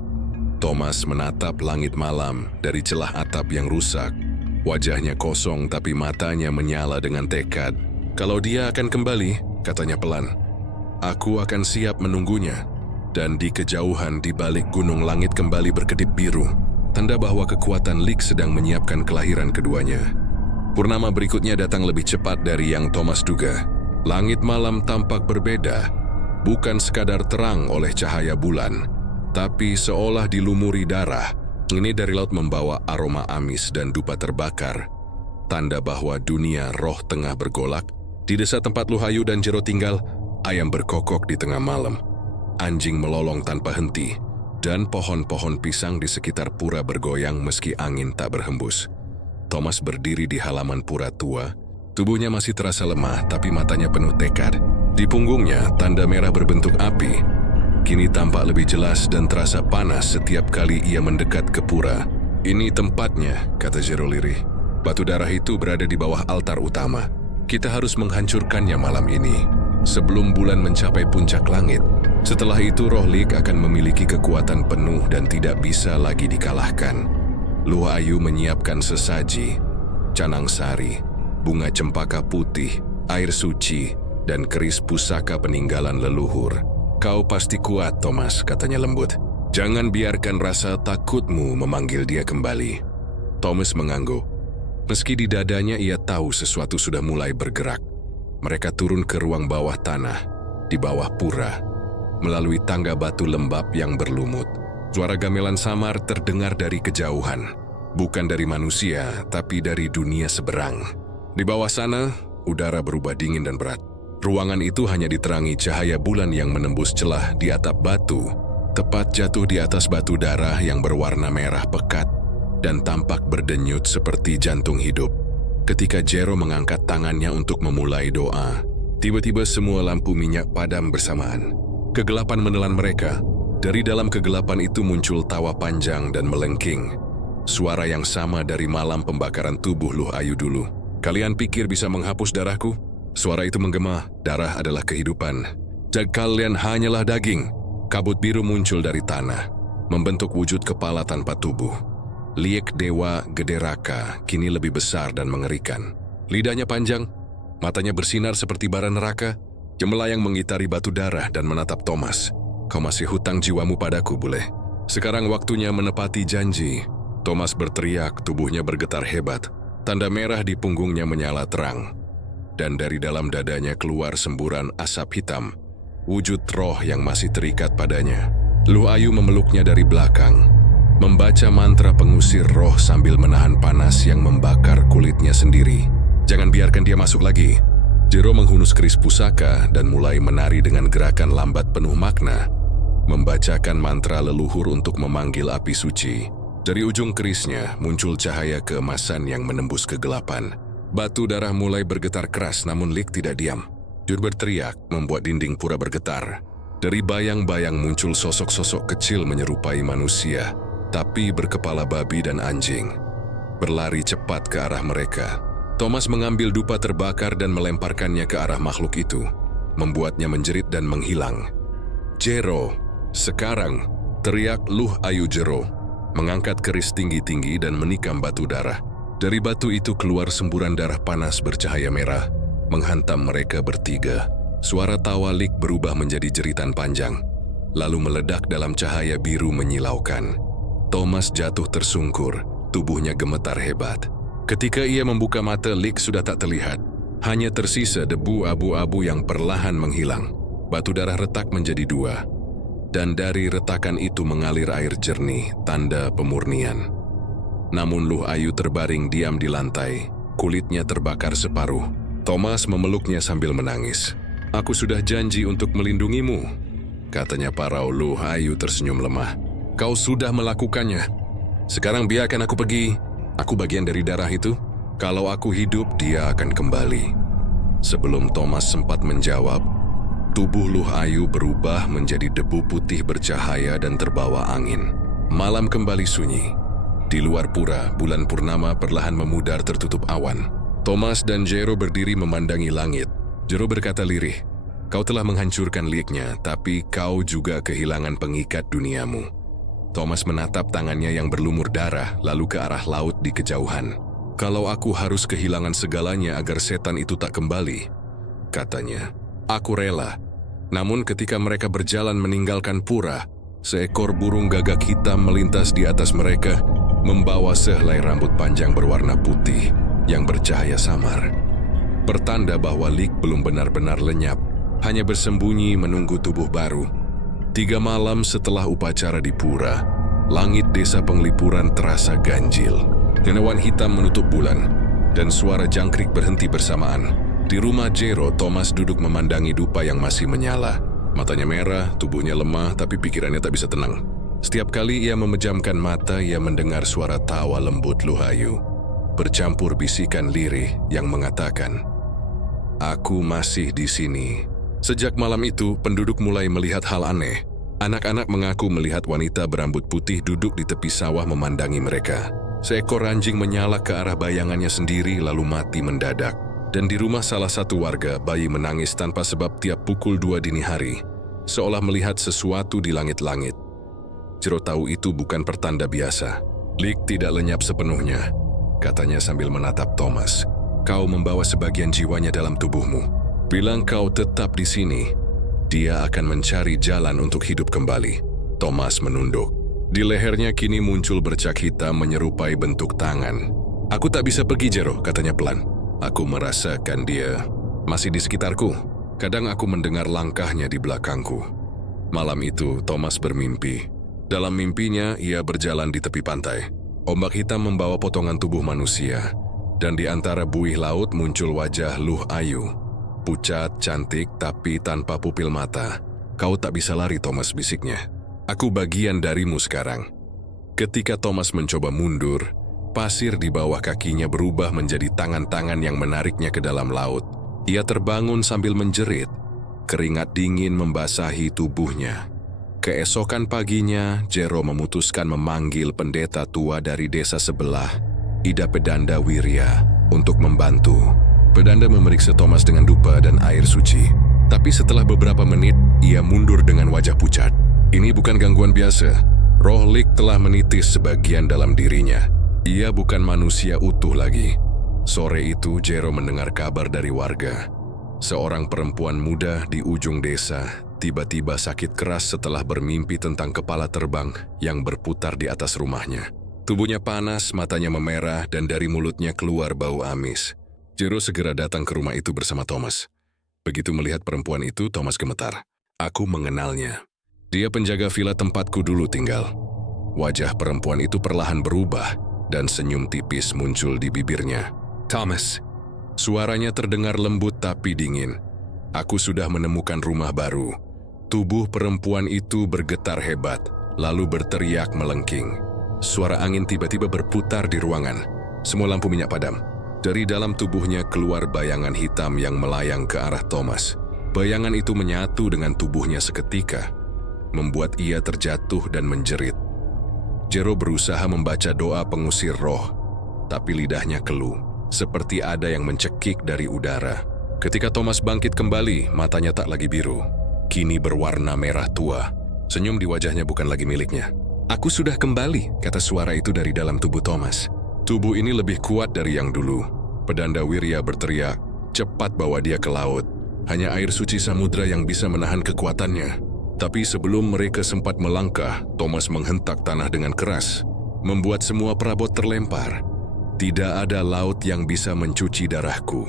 Thomas menatap langit malam dari celah atap yang rusak. Wajahnya kosong tapi matanya menyala dengan tekad. Kalau dia akan kembali, katanya pelan, aku akan siap menunggunya. Dan di kejauhan di balik gunung langit kembali berkedip biru. Tanda bahwa kekuatan Lik sedang menyiapkan kelahiran keduanya. Purnama berikutnya datang lebih cepat dari yang Thomas duga. Langit malam tampak berbeda, bukan sekadar terang oleh cahaya bulan, tapi seolah dilumuri darah. Ini dari laut membawa aroma amis dan dupa terbakar, tanda bahwa dunia roh tengah bergolak. Di desa tempat Luh Ayu dan Jero tinggal, ayam berkokok di tengah malam. Anjing melolong tanpa henti. dan pohon-pohon pisang di sekitar pura bergoyang meski angin tak berhembus. Thomas berdiri di halaman pura tua. Tubuhnya masih terasa lemah, tapi matanya penuh tekad. Di punggungnya, tanda merah berbentuk api. Kini tampak lebih jelas dan terasa panas setiap kali ia mendekat ke pura. "Ini tempatnya," kata Jero lirih. "Batu darah itu berada di bawah altar utama. Kita harus menghancurkannya malam ini, sebelum bulan mencapai puncak langit. Setelah itu roh Lik akan memiliki kekuatan penuh dan tidak bisa lagi dikalahkan." Luh Ayu menyiapkan sesaji, canang sari, bunga cempaka putih, air suci, dan keris pusaka peninggalan leluhur. "Kau pasti kuat, Thomas," katanya lembut. "Jangan biarkan rasa takutmu memanggil dia kembali." Thomas mengangguk. Meski di dadanya ia tahu sesuatu sudah mulai bergerak. Mereka turun ke ruang bawah tanah, di bawah pura, melalui tangga batu lembab yang berlumut. Suara gamelan samar terdengar dari kejauhan. Bukan dari manusia, tapi dari dunia seberang. Di bawah sana, udara berubah dingin dan berat. Ruangan itu hanya diterangi cahaya bulan yang menembus celah di atap batu, tepat jatuh di atas batu darah yang berwarna merah pekat dan tampak berdenyut seperti jantung hidup. Ketika Jero mengangkat tangannya untuk memulai doa, tiba-tiba semua lampu minyak padam bersamaan. Kegelapan menelan mereka. Dari dalam kegelapan itu muncul tawa panjang dan melengking. Suara yang sama dari malam pembakaran tubuh Luh Ayu dulu. "Kalian pikir bisa menghapus darahku?" Suara itu menggema. "Darah adalah kehidupan. Dan kalian hanyalah daging." Kabut biru muncul dari tanah, membentuk wujud kepala tanpa tubuh. Liek Dewa Gederaka kini lebih besar dan mengerikan. Lidahnya panjang, matanya bersinar seperti bara neraka. Gemelayang mengitari batu darah dan menatap Thomas. "Kau masih hutang jiwamu padaku, bule. Sekarang waktunya menepati janji." Thomas berteriak, tubuhnya bergetar hebat. Tanda merah di punggungnya menyala terang. Dan dari dalam dadanya keluar semburan asap hitam, wujud roh yang masih terikat padanya. Luh Ayu memeluknya dari belakang, membaca mantra pengusir roh sambil menahan panas yang membakar kulitnya sendiri. "Jangan biarkan dia masuk lagi." Jero menghunus keris pusaka dan mulai menari dengan gerakan lambat penuh makna, membacakan mantra leluhur untuk memanggil api suci. Dari ujung kerisnya muncul cahaya keemasan yang menembus kegelapan. Batu darah mulai bergetar keras, namun Lik tidak diam. Jero berteriak, membuat dinding pura bergetar. Dari bayang-bayang muncul sosok-sosok kecil menyerupai manusia, tapi berkepala babi dan anjing. Berlari cepat ke arah mereka. Thomas mengambil dupa terbakar dan melemparkannya ke arah makhluk itu, membuatnya menjerit dan menghilang. "Jero, sekarang!" teriak Luh Ayu Jero, mengangkat keris tinggi-tinggi dan menikam batu darah. Dari batu itu keluar semburan darah panas bercahaya merah, menghantam mereka bertiga. Suara tawa Lik berubah menjadi jeritan panjang, lalu meledak dalam cahaya biru menyilaukan. Thomas jatuh tersungkur, tubuhnya gemetar hebat. Ketika ia membuka mata, Lik sudah tak terlihat. Hanya tersisa debu abu-abu yang perlahan menghilang. Batu darah retak menjadi dua, dan dari retakan itu mengalir air jernih, tanda pemurnian. Namun Luh Ayu terbaring diam di lantai, kulitnya terbakar separuh. Thomas memeluknya sambil menangis. "Aku sudah janji untuk melindungimu," katanya parau. Luh Ayu tersenyum lemah. "Kau sudah melakukannya. Sekarang biarkan aku pergi. Aku bagian dari darah itu. Kalau aku hidup, dia akan kembali." Sebelum Thomas sempat menjawab, tubuh Luh Ayu berubah menjadi debu putih bercahaya dan terbawa angin. Malam kembali sunyi. Di luar pura, bulan purnama perlahan memudar tertutup awan. Thomas dan Jero berdiri memandangi langit. Jero berkata lirih, "Kau telah menghancurkan Lieknya, tapi kau juga kehilangan pengikat duniamu." Thomas menatap tangannya yang berlumur darah, lalu ke arah laut di kejauhan. "Kalau aku harus kehilangan segalanya agar setan itu tak kembali," katanya, "aku rela." Namun ketika mereka berjalan meninggalkan pura, seekor burung gagak hitam melintas di atas mereka, membawa sehelai rambut panjang berwarna putih yang bercahaya samar. Pertanda bahwa Lik belum benar-benar lenyap, hanya bersembunyi menunggu tubuh baru. 3 malam setelah upacara di pura, langit desa Penglipuran terasa ganjil. Hewan hitam menutup bulan, dan suara jangkrik berhenti bersamaan. Di rumah Jero, Thomas duduk memandangi dupa yang masih menyala. Matanya merah, tubuhnya lemah, tapi pikirannya tak bisa tenang. Setiap kali ia memejamkan mata, ia mendengar suara tawa lembut Luhayu, bercampur bisikan lirih yang mengatakan, "Aku masih di sini." Sejak malam itu, penduduk mulai melihat hal aneh. Anak-anak mengaku melihat wanita berambut putih duduk di tepi sawah memandangi mereka. Seekor anjing menyala ke arah bayangannya sendiri lalu mati mendadak. Dan di rumah salah satu warga, bayi menangis tanpa sebab tiap pukul 2 dini hari, seolah melihat sesuatu di langit-langit. Jero tahu itu bukan pertanda biasa. Lik tidak lenyap sepenuhnya, katanya sambil menatap Thomas. "Kau membawa sebagian jiwanya dalam tubuhmu. Bilang kau tetap di sini, dia akan mencari jalan untuk hidup kembali." Thomas menunduk. Di lehernya kini muncul bercak hitam menyerupai bentuk tangan. "Aku tak bisa pergi, Jero," katanya pelan. "Aku merasakan dia masih di sekitarku. Kadang aku mendengar langkahnya di belakangku." Malam itu, Thomas bermimpi. Dalam mimpinya, ia berjalan di tepi pantai. Ombak hitam membawa potongan tubuh manusia, dan di antara buih laut muncul wajah Luh Ayu. Pucat, cantik, tapi tanpa pupil mata. "Kau tak bisa lari, Thomas," bisiknya. "Aku bagian darimu sekarang." Ketika Thomas mencoba mundur, pasir di bawah kakinya berubah menjadi tangan-tangan yang menariknya ke dalam laut. Ia terbangun sambil menjerit. Keringat dingin membasahi tubuhnya. Keesokan paginya, Jero memutuskan memanggil pendeta tua dari desa sebelah, Ida Pedanda Wirya, untuk membantu. Pedanda memeriksa Thomas dengan dupa dan air suci. Tapi setelah beberapa menit, ia mundur dengan wajah pucat. Ini bukan gangguan biasa. Roh Lik telah menitis sebagian dalam dirinya. Ia bukan manusia utuh lagi. Sore itu, Jero mendengar kabar dari warga. Seorang perempuan muda di ujung desa tiba-tiba sakit keras setelah bermimpi tentang kepala terbang yang berputar di atas rumahnya. Tubuhnya panas, matanya memerah, dan dari mulutnya keluar bau amis. Jero segera datang ke rumah itu bersama Thomas. Begitu melihat perempuan itu, Thomas gemetar. "Aku mengenalnya. Dia penjaga villa tempatku dulu tinggal." Wajah perempuan itu perlahan berubah, dan senyum tipis muncul di bibirnya. "Thomas." Suaranya terdengar lembut tapi dingin. "Aku sudah menemukan rumah baru." Tubuh perempuan itu bergetar hebat, lalu berteriak melengking. Suara angin tiba-tiba berputar di ruangan. Semua lampu minyak padam. Dari dalam tubuhnya keluar bayangan hitam yang melayang ke arah Thomas. Bayangan itu menyatu dengan tubuhnya seketika, membuat ia terjatuh dan menjerit. Jero berusaha membaca doa pengusir roh, tapi lidahnya keluh, seperti ada yang mencekik dari udara. Ketika Thomas bangkit kembali, matanya tak lagi biru. Kini berwarna merah tua. Senyum di wajahnya bukan lagi miliknya. "Aku sudah kembali," kata suara itu dari dalam tubuh Thomas. Tubuh ini lebih kuat dari yang dulu. Pedanda Wirya berteriak, "Cepat bawa dia ke laut. Hanya air suci samudra yang bisa menahan kekuatannya." Tapi sebelum mereka sempat melangkah, Thomas menghentak tanah dengan keras, membuat semua perabot terlempar. "Tidak ada laut yang bisa mencuci darahku,"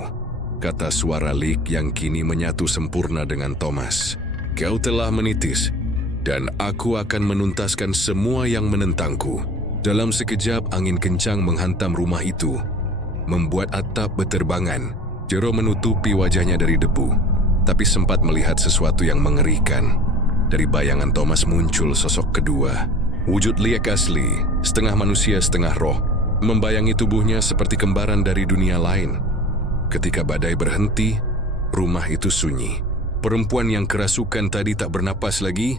kata suara Lik yang kini menyatu sempurna dengan Thomas. "Kau telah menitis, dan aku akan menuntaskan semua yang menentangku." Dalam sekejap, angin kencang menghantam rumah itu, membuat atap berterbangan. Jero menutupi wajahnya dari debu, tapi sempat melihat sesuatu yang mengerikan. Dari bayangan Thomas muncul sosok kedua. Wujud Lik asli, setengah manusia setengah roh, membayangi tubuhnya seperti kembaran dari dunia lain. Ketika badai berhenti, rumah itu sunyi. Perempuan yang kerasukan tadi tak bernapas lagi.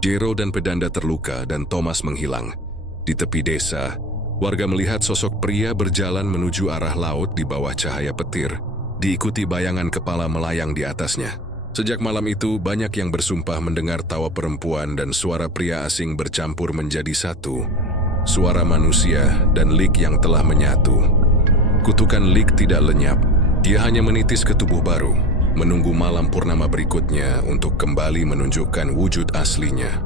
Jero dan Pedanda terluka dan Thomas menghilang. Di tepi desa, warga melihat sosok pria berjalan menuju arah laut di bawah cahaya petir, diikuti bayangan kepala melayang di atasnya. Sejak malam itu, banyak yang bersumpah mendengar tawa perempuan dan suara pria asing bercampur menjadi satu. Suara manusia dan Lik yang telah menyatu. Kutukan Lik tidak lenyap. Dia hanya menitis ke tubuh baru, menunggu malam purnama berikutnya untuk kembali menunjukkan wujud aslinya.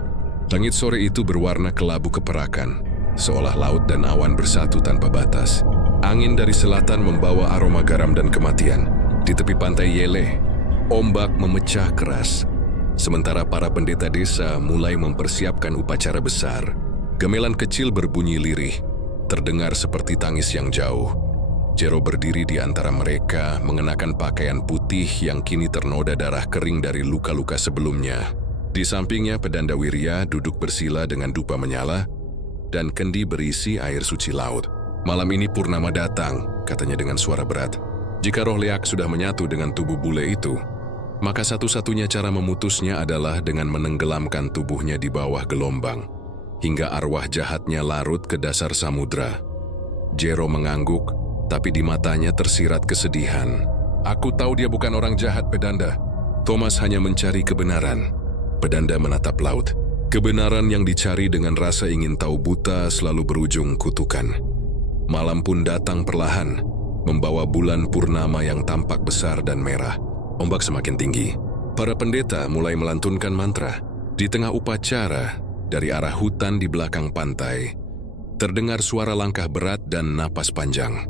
Langit sore itu berwarna kelabu keperakan, seolah laut dan awan bersatu tanpa batas. Angin dari selatan membawa aroma garam dan kematian. Di tepi pantai Yele, ombak memecah keras. Sementara para pendeta desa mulai mempersiapkan upacara besar, gamelan kecil berbunyi lirih, terdengar seperti tangis yang jauh. Jero berdiri di antara mereka, mengenakan pakaian putih yang kini ternoda darah kering dari luka-luka sebelumnya. Di sampingnya Pedanda Wirya duduk bersila dengan dupa menyala dan kendi berisi air suci laut. "Malam ini purnama datang," katanya dengan suara berat. "Jika roh leak sudah menyatu dengan tubuh bule itu, maka satu-satunya cara memutusnya adalah dengan menenggelamkan tubuhnya di bawah gelombang, hingga arwah jahatnya larut ke dasar samudra." Jero mengangguk, tapi di matanya tersirat kesedihan. "Aku tahu dia bukan orang jahat, Pedanda. Thomas hanya mencari kebenaran." Pedanda menatap laut. Kebenaran yang dicari dengan rasa ingin tahu buta selalu berujung kutukan. Malam pun datang perlahan, membawa bulan purnama yang tampak besar dan merah. Ombak semakin tinggi. Para pendeta mulai melantunkan mantra. Di tengah upacara, dari arah hutan di belakang pantai, terdengar suara langkah berat dan napas panjang.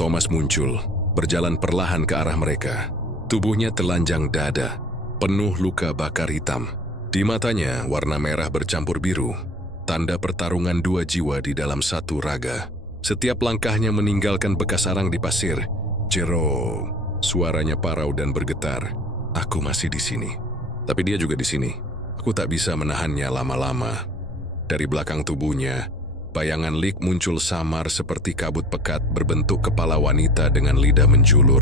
Thomas muncul, berjalan perlahan ke arah mereka. Tubuhnya telanjang dada, penuh luka bakar hitam. Di matanya warna merah bercampur biru, tanda pertarungan dua jiwa di dalam satu raga. Setiap langkahnya meninggalkan bekas arang di pasir. "Jero," suaranya parau dan bergetar. "Aku masih di sini. Tapi dia juga di sini. Aku tak bisa menahannya lama-lama." Dari belakang tubuhnya, bayangan Lik muncul samar seperti kabut pekat berbentuk kepala wanita dengan lidah menjulur.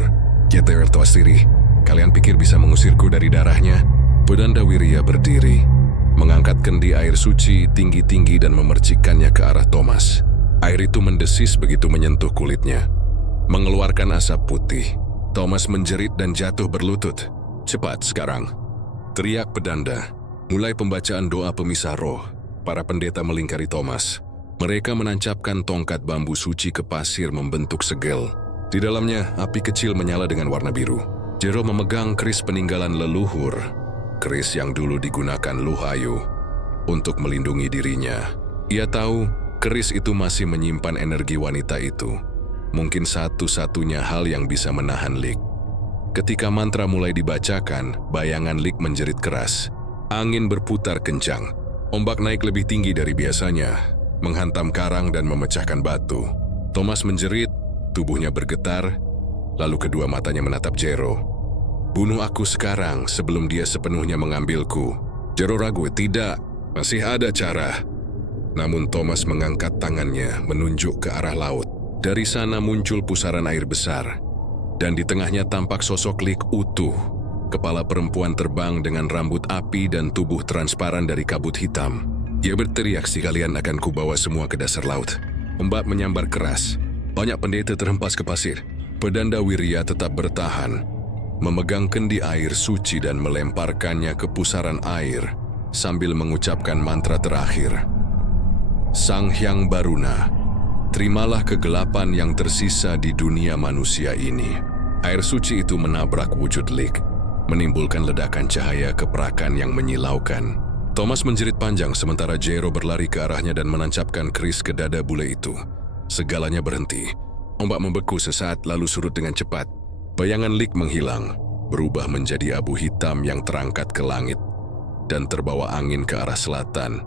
"Yeter Toasiri, kalian pikir bisa mengusirku dari darahnya?" Pedanda Wirya berdiri, mengangkat kendi air suci tinggi-tinggi dan memercikkannya ke arah Thomas. Air itu mendesis begitu menyentuh kulitnya, mengeluarkan asap putih. Thomas menjerit dan jatuh berlutut. "Cepat sekarang," teriak Pedanda. Mulai pembacaan doa pemisah roh. Para pendeta melingkari Thomas. Mereka menancapkan tongkat bambu suci ke pasir membentuk segel. Di dalamnya, api kecil menyala dengan warna biru. Jero memegang keris peninggalan leluhur, keris yang dulu digunakan Luhayu untuk melindungi dirinya. Ia tahu keris itu masih menyimpan energi wanita itu. Mungkin satu-satunya hal yang bisa menahan Lik. Ketika mantra mulai dibacakan, bayangan Lik menjerit keras. Angin berputar kencang. Ombak naik lebih tinggi dari biasanya, menghantam karang dan memecahkan batu. Thomas menjerit, tubuhnya bergetar, lalu kedua matanya menatap Jero. "Bunuh aku sekarang sebelum dia sepenuhnya mengambilku." Jero ragu, "Tidak, masih ada cara." Namun Thomas mengangkat tangannya menunjuk ke arah laut. Dari sana muncul pusaran air besar, dan di tengahnya tampak sosok Lik utuh. Kepala perempuan terbang dengan rambut api dan tubuh transparan dari kabut hitam. Ia berteriak, "Si kalian akan kubawa semua ke dasar laut." Ombak menyambar keras. Banyak pendeta terhempas ke pasir. Pedanda Wirya tetap bertahan, memegang kendi air suci dan melemparkannya ke pusaran air sambil mengucapkan mantra terakhir. "Sang Hyang Baruna, terimalah kegelapan yang tersisa di dunia manusia ini." Air suci itu menabrak wujud Lik, menimbulkan ledakan cahaya keperakan yang menyilaukan. Thomas menjerit panjang sementara Jero berlari ke arahnya dan menancapkan keris ke dada bule itu. Segalanya berhenti. Ombak membeku sesaat lalu surut dengan cepat. Bayangan Lik menghilang, berubah menjadi abu hitam yang terangkat ke langit dan terbawa angin ke arah selatan.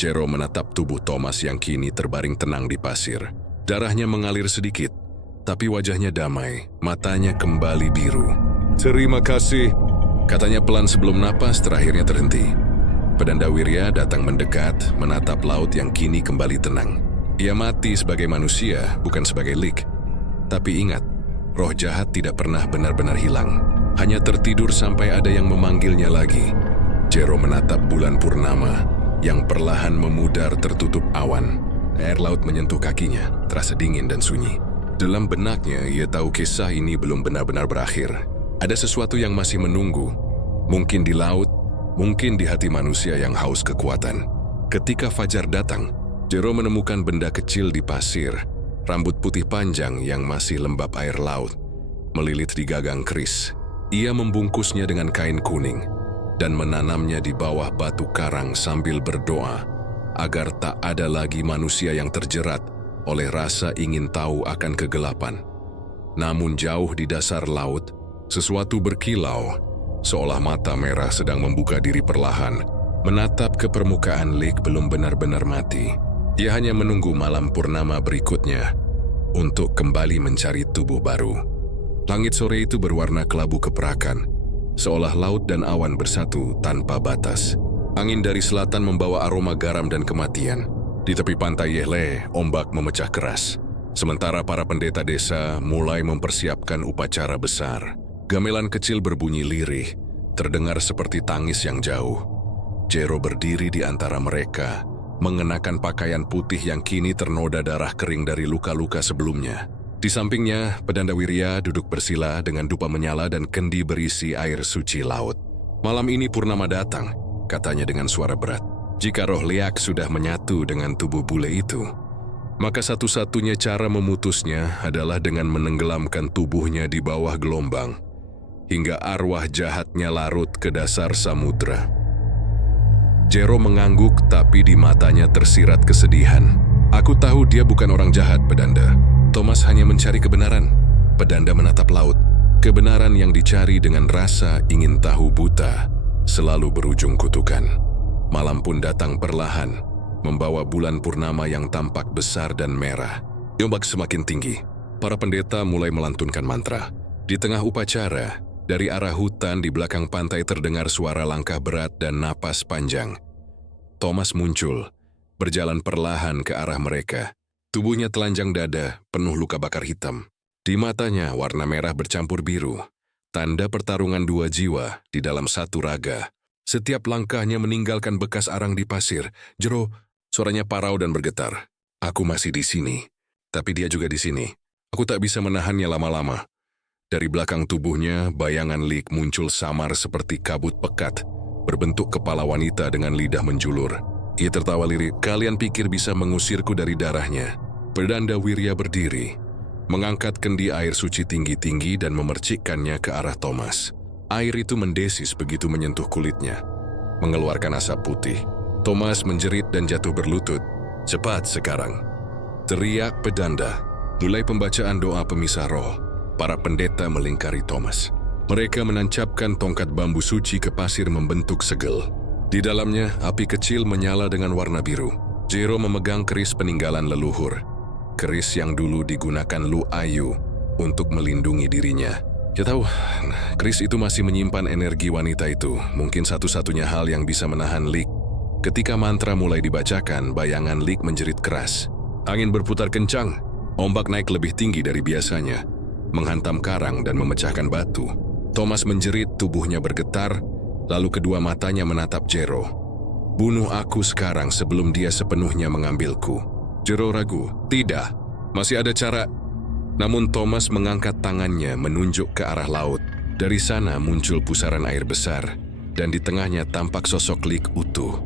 Jero menatap tubuh Thomas yang kini terbaring tenang di pasir. Darahnya mengalir sedikit, tapi wajahnya damai, matanya kembali biru. "Terima kasih," katanya pelan sebelum napas terakhirnya terhenti. Pedanda Wirya datang mendekat, menatap laut yang kini kembali tenang. Ia mati sebagai manusia, bukan sebagai Lik. Tapi ingat, roh jahat tidak pernah benar-benar hilang. Hanya tertidur sampai ada yang memanggilnya lagi. Jero menatap bulan purnama yang perlahan memudar tertutup awan. Air laut menyentuh kakinya, terasa dingin dan sunyi. Dalam benaknya, ia tahu kisah ini belum benar-benar berakhir. Ada sesuatu yang masih menunggu. Mungkin di laut, mungkin di hati manusia yang haus kekuatan. Ketika fajar datang, Jero menemukan benda kecil di pasir, rambut putih panjang yang masih lembab air laut, melilit di gagang keris. Ia membungkusnya dengan kain kuning dan menanamnya di bawah batu karang sambil berdoa agar tak ada lagi manusia yang terjerat oleh rasa ingin tahu akan kegelapan. Namun jauh di dasar laut, sesuatu berkilau, seolah mata merah sedang membuka diri perlahan, menatap ke permukaan Lik belum benar-benar mati. Dia hanya menunggu malam purnama berikutnya untuk kembali mencari tubuh baru. Langit sore itu berwarna kelabu keperakan, seolah laut dan awan bersatu tanpa batas. Angin dari selatan membawa aroma garam dan kematian. Di tepi pantai Yehle, ombak memecah keras. Sementara para pendeta desa mulai mempersiapkan upacara besar. Gamelan kecil berbunyi lirih, terdengar seperti tangis yang jauh. Jero berdiri di antara mereka, mengenakan pakaian putih yang kini ternoda darah kering dari luka-luka sebelumnya. Di sampingnya, Pedanda Wirya duduk bersila dengan dupa menyala dan kendi berisi air suci laut. Malam ini purnama datang, katanya dengan suara berat. Jika roh liak sudah menyatu dengan tubuh bule itu, maka satu-satunya cara memutusnya adalah dengan menenggelamkan tubuhnya di bawah gelombang, hingga arwah jahatnya larut ke dasar samudra. Jero mengangguk, tapi di matanya tersirat kesedihan. Aku tahu dia bukan orang jahat, Pedanda. Thomas hanya mencari kebenaran. Pedanda menatap laut. Kebenaran yang dicari dengan rasa ingin tahu buta selalu berujung kutukan. Malam pun datang perlahan, membawa bulan purnama yang tampak besar dan merah. Ombak semakin tinggi. Para pendeta mulai melantunkan mantra. Di tengah upacara, dari arah hutan di belakang pantai terdengar suara langkah berat dan napas panjang. Thomas muncul, berjalan perlahan ke arah mereka. Tubuhnya telanjang dada, penuh luka bakar hitam. Di matanya warna merah bercampur biru, tanda pertarungan dua jiwa di dalam satu raga. Setiap langkahnya meninggalkan bekas arang di pasir. Jero, suaranya parau dan bergetar. Aku masih di sini, tapi dia juga di sini. Aku tak bisa menahannya lama-lama. Dari belakang tubuhnya, bayangan Lik muncul samar seperti kabut pekat, berbentuk kepala wanita dengan lidah menjulur. Ia tertawa lirik, kalian pikir bisa mengusirku dari darahnya? Pedanda Wirya berdiri, mengangkat kendi air suci tinggi-tinggi dan memercikkannya ke arah Thomas. Air itu mendesis begitu menyentuh kulitnya, mengeluarkan asap putih. Thomas menjerit dan jatuh berlutut. Cepat sekarang, teriak Pedanda. Mulai pembacaan doa pemisah roh. Para pendeta melingkari Thomas. Mereka menancapkan tongkat bambu suci ke pasir membentuk segel. Di dalamnya, api kecil menyala dengan warna biru. Jero memegang keris peninggalan leluhur. Keris yang dulu digunakan Lu Ayu untuk melindungi dirinya. Dia tahu, keris itu masih menyimpan energi wanita itu. Mungkin satu-satunya hal yang bisa menahan Lik. Ketika mantra mulai dibacakan, bayangan Lik menjerit keras. Angin berputar kencang. Ombak naik lebih tinggi dari biasanya, menghantam karang dan memecahkan batu. Thomas menjerit, tubuhnya bergetar, lalu kedua matanya menatap Jero. Bunuh aku sekarang sebelum dia sepenuhnya mengambilku. Jero ragu. Tidak, masih ada cara. Namun Thomas mengangkat tangannya menunjuk ke arah laut. Dari sana muncul pusaran air besar, dan di tengahnya tampak sosok Lik utuh.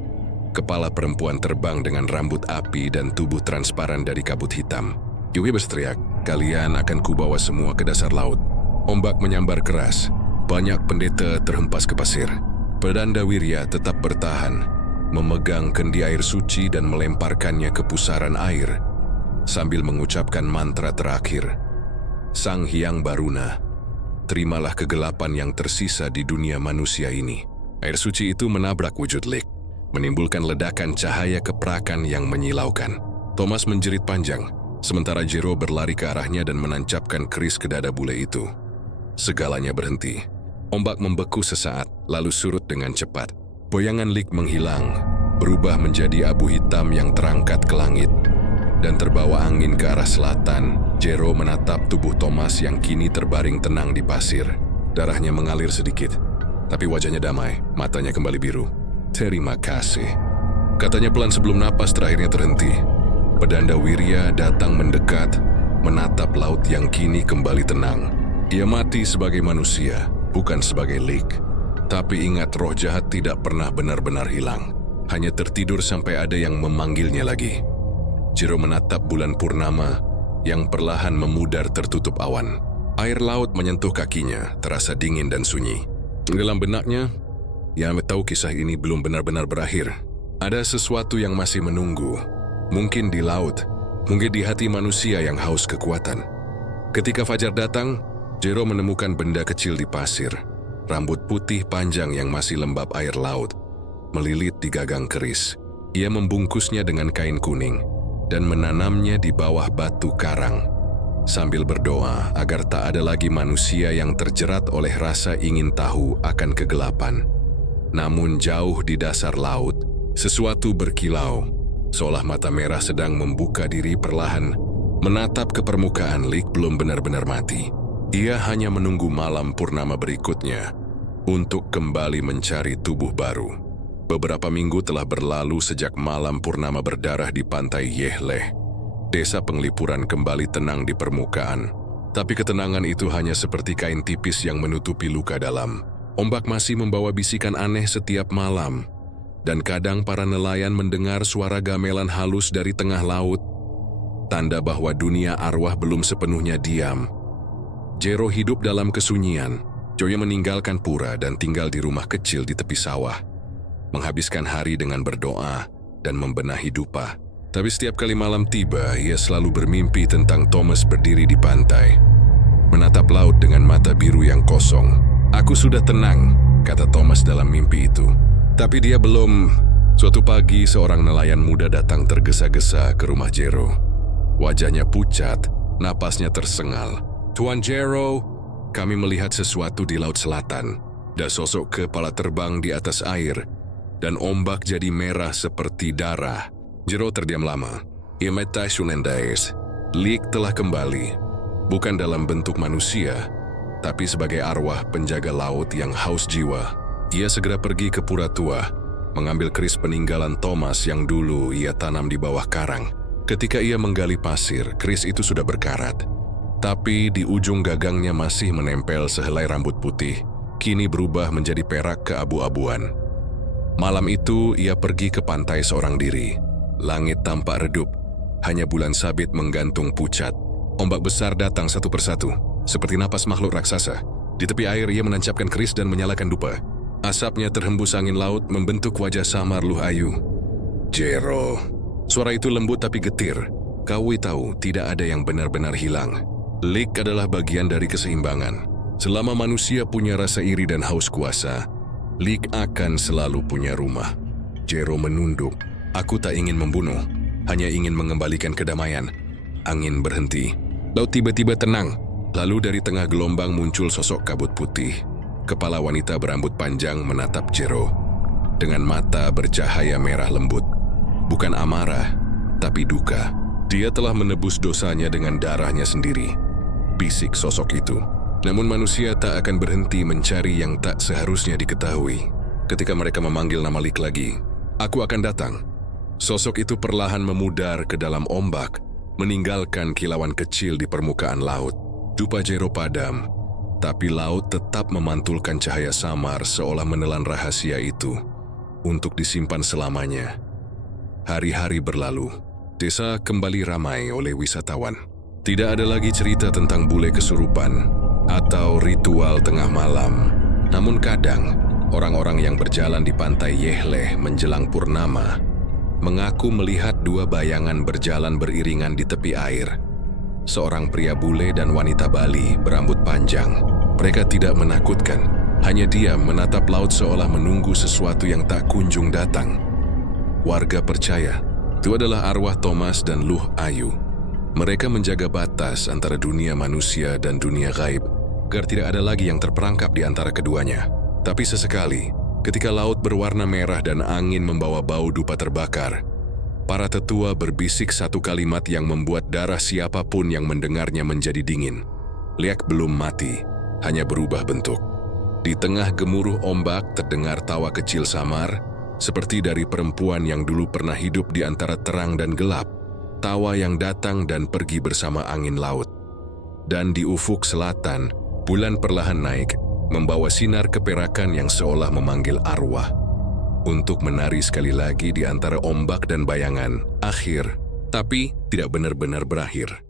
Kepala perempuan terbang dengan rambut api dan tubuh transparan dari kabut hitam. Yui berteriak, kalian akan kubawa semua ke dasar laut. Ombak menyambar keras, banyak pendeta terhempas ke pasir. Pedanda Wirya tetap bertahan, memegang kendi air suci dan melemparkannya ke pusaran air, sambil mengucapkan mantra terakhir. Sang Hyang Baruna, terimalah kegelapan yang tersisa di dunia manusia ini. Air suci itu menabrak wujud Lik, menimbulkan ledakan cahaya keprakan yang menyilaukan. Thomas menjerit panjang, sementara Jero berlari ke arahnya dan menancapkan keris ke dada bule itu. Segalanya berhenti. Ombak membeku sesaat, lalu surut dengan cepat. Boyangan Lik menghilang, berubah menjadi abu hitam yang terangkat ke langit. Dan terbawa angin ke arah selatan, Jero menatap tubuh Thomas yang kini terbaring tenang di pasir. Darahnya mengalir sedikit, tapi wajahnya damai, matanya kembali biru. Terima kasih, katanya pelan sebelum napas terakhirnya terhenti. Pedanda Wirya datang mendekat, menatap laut yang kini kembali tenang. Dia mati sebagai manusia, bukan sebagai Lik. Tapi ingat, roh jahat tidak pernah benar-benar hilang. Hanya tertidur sampai ada yang memanggilnya lagi. Jero menatap bulan purnama yang perlahan memudar tertutup awan. Air laut menyentuh kakinya, terasa dingin dan sunyi. Dalam benaknya, ia tahu kisah ini belum benar-benar berakhir. Ada sesuatu yang masih menunggu. Mungkin di laut, mungkin di hati manusia yang haus kekuatan. Ketika fajar datang, Jero menemukan benda kecil di pasir. Rambut putih panjang yang masih lembab air laut, melilit di gagang keris. Ia membungkusnya dengan kain kuning dan menanamnya di bawah batu karang. sambil berdoa agar tak ada lagi manusia yang terjerat oleh rasa ingin tahu akan kegelapan. Namun jauh di dasar laut, sesuatu berkilau, seolah mata merah sedang membuka diri perlahan, menatap ke permukaan. Lik belum benar-benar mati. Ia hanya menunggu malam purnama berikutnya untuk kembali mencari tubuh baru. Beberapa minggu telah berlalu sejak malam purnama berdarah di pantai Yehleh. Desa Penglipuran kembali tenang di permukaan. Tapi ketenangan itu hanya seperti kain tipis yang menutupi luka dalam. Ombak masih membawa bisikan aneh setiap malam. Dan kadang para nelayan mendengar suara gamelan halus dari tengah laut. Tanda bahwa dunia arwah belum sepenuhnya diam. Jero hidup dalam kesunyian. Joya meninggalkan pura dan tinggal di rumah kecil di tepi sawah. Menghabiskan hari dengan berdoa dan membenahi dupa. Tapi setiap kali malam tiba, ia selalu bermimpi tentang Thomas berdiri di pantai, menatap laut dengan mata biru yang kosong. "Aku sudah tenang," kata Thomas dalam mimpi itu. Tapi dia belum. Suatu pagi, seorang nelayan muda datang tergesa-gesa ke rumah Jero. Wajahnya pucat, napasnya tersengal. "Tuan Jero, kami melihat sesuatu di laut selatan." Ada sosok kepala terbang di atas air, dan ombak jadi merah seperti darah. Jero terdiam lama. Ia mata Sunendais. Lik telah kembali, bukan dalam bentuk manusia, tapi sebagai arwah penjaga laut yang haus jiwa. Ia segera pergi ke pura tua, mengambil keris peninggalan Thomas yang dulu ia tanam di bawah karang. Ketika ia menggali pasir, keris itu sudah berkarat. Tapi di ujung gagangnya masih menempel sehelai rambut putih, kini berubah menjadi perak keabu-abuan. Malam itu ia pergi ke pantai seorang diri. Langit tampak redup, hanya bulan sabit menggantung pucat. Ombak besar datang satu persatu, seperti napas makhluk raksasa. Di tepi air ia menancapkan keris dan menyalakan dupa. Asapnya terhembus angin laut membentuk wajah samar Luh Ayu. "Jero." Suara itu lembut tapi getir. Kawi tahu tidak ada yang benar-benar hilang. Lik adalah bagian dari keseimbangan. Selama manusia punya rasa iri dan haus kuasa, Lik akan selalu punya rumah. Jero menunduk. "Aku tak ingin membunuh, hanya ingin mengembalikan kedamaian." Angin berhenti. Laut tiba-tiba tenang. Lalu dari tengah gelombang muncul sosok kabut putih. Kepala wanita berambut panjang menatap Jero dengan mata bercahaya merah lembut. Bukan amarah, tapi duka. Dia telah menebus dosanya dengan darahnya sendiri, bisik sosok itu. Namun manusia tak akan berhenti mencari yang tak seharusnya diketahui. Ketika mereka memanggil nama Lik lagi, "Aku akan datang." Sosok itu perlahan memudar ke dalam ombak, meninggalkan kilauan kecil di permukaan laut. Dupa Jero padam, tapi laut tetap memantulkan cahaya samar seolah menelan rahasia itu untuk disimpan selamanya. Hari-hari berlalu, desa kembali ramai oleh wisatawan. Tidak ada lagi cerita tentang bule kesurupan atau ritual tengah malam. Namun kadang, orang-orang yang berjalan di pantai Yehleh menjelang purnama mengaku melihat dua bayangan berjalan beriringan di tepi air. Seorang pria bule dan wanita Bali berambut panjang. Mereka tidak menakutkan, hanya diam menatap laut seolah menunggu sesuatu yang tak kunjung datang. Warga percaya, itu adalah arwah Thomas dan Luh Ayu. Mereka menjaga batas antara dunia manusia dan dunia gaib, agar tidak ada lagi yang terperangkap di antara keduanya. Tapi sesekali, ketika laut berwarna merah dan angin membawa bau dupa terbakar, para tetua berbisik satu kalimat yang membuat darah siapapun yang mendengarnya menjadi dingin. Liak belum mati, hanya berubah bentuk. Di tengah gemuruh ombak terdengar tawa kecil samar, seperti dari perempuan yang dulu pernah hidup di antara terang dan gelap. Tawa yang datang dan pergi bersama angin laut. Dan di ufuk selatan, bulan perlahan naik, membawa sinar keperakan yang seolah memanggil arwah untuk menari sekali lagi di antara ombak dan bayangan. Akhir, tapi tidak benar-benar berakhir.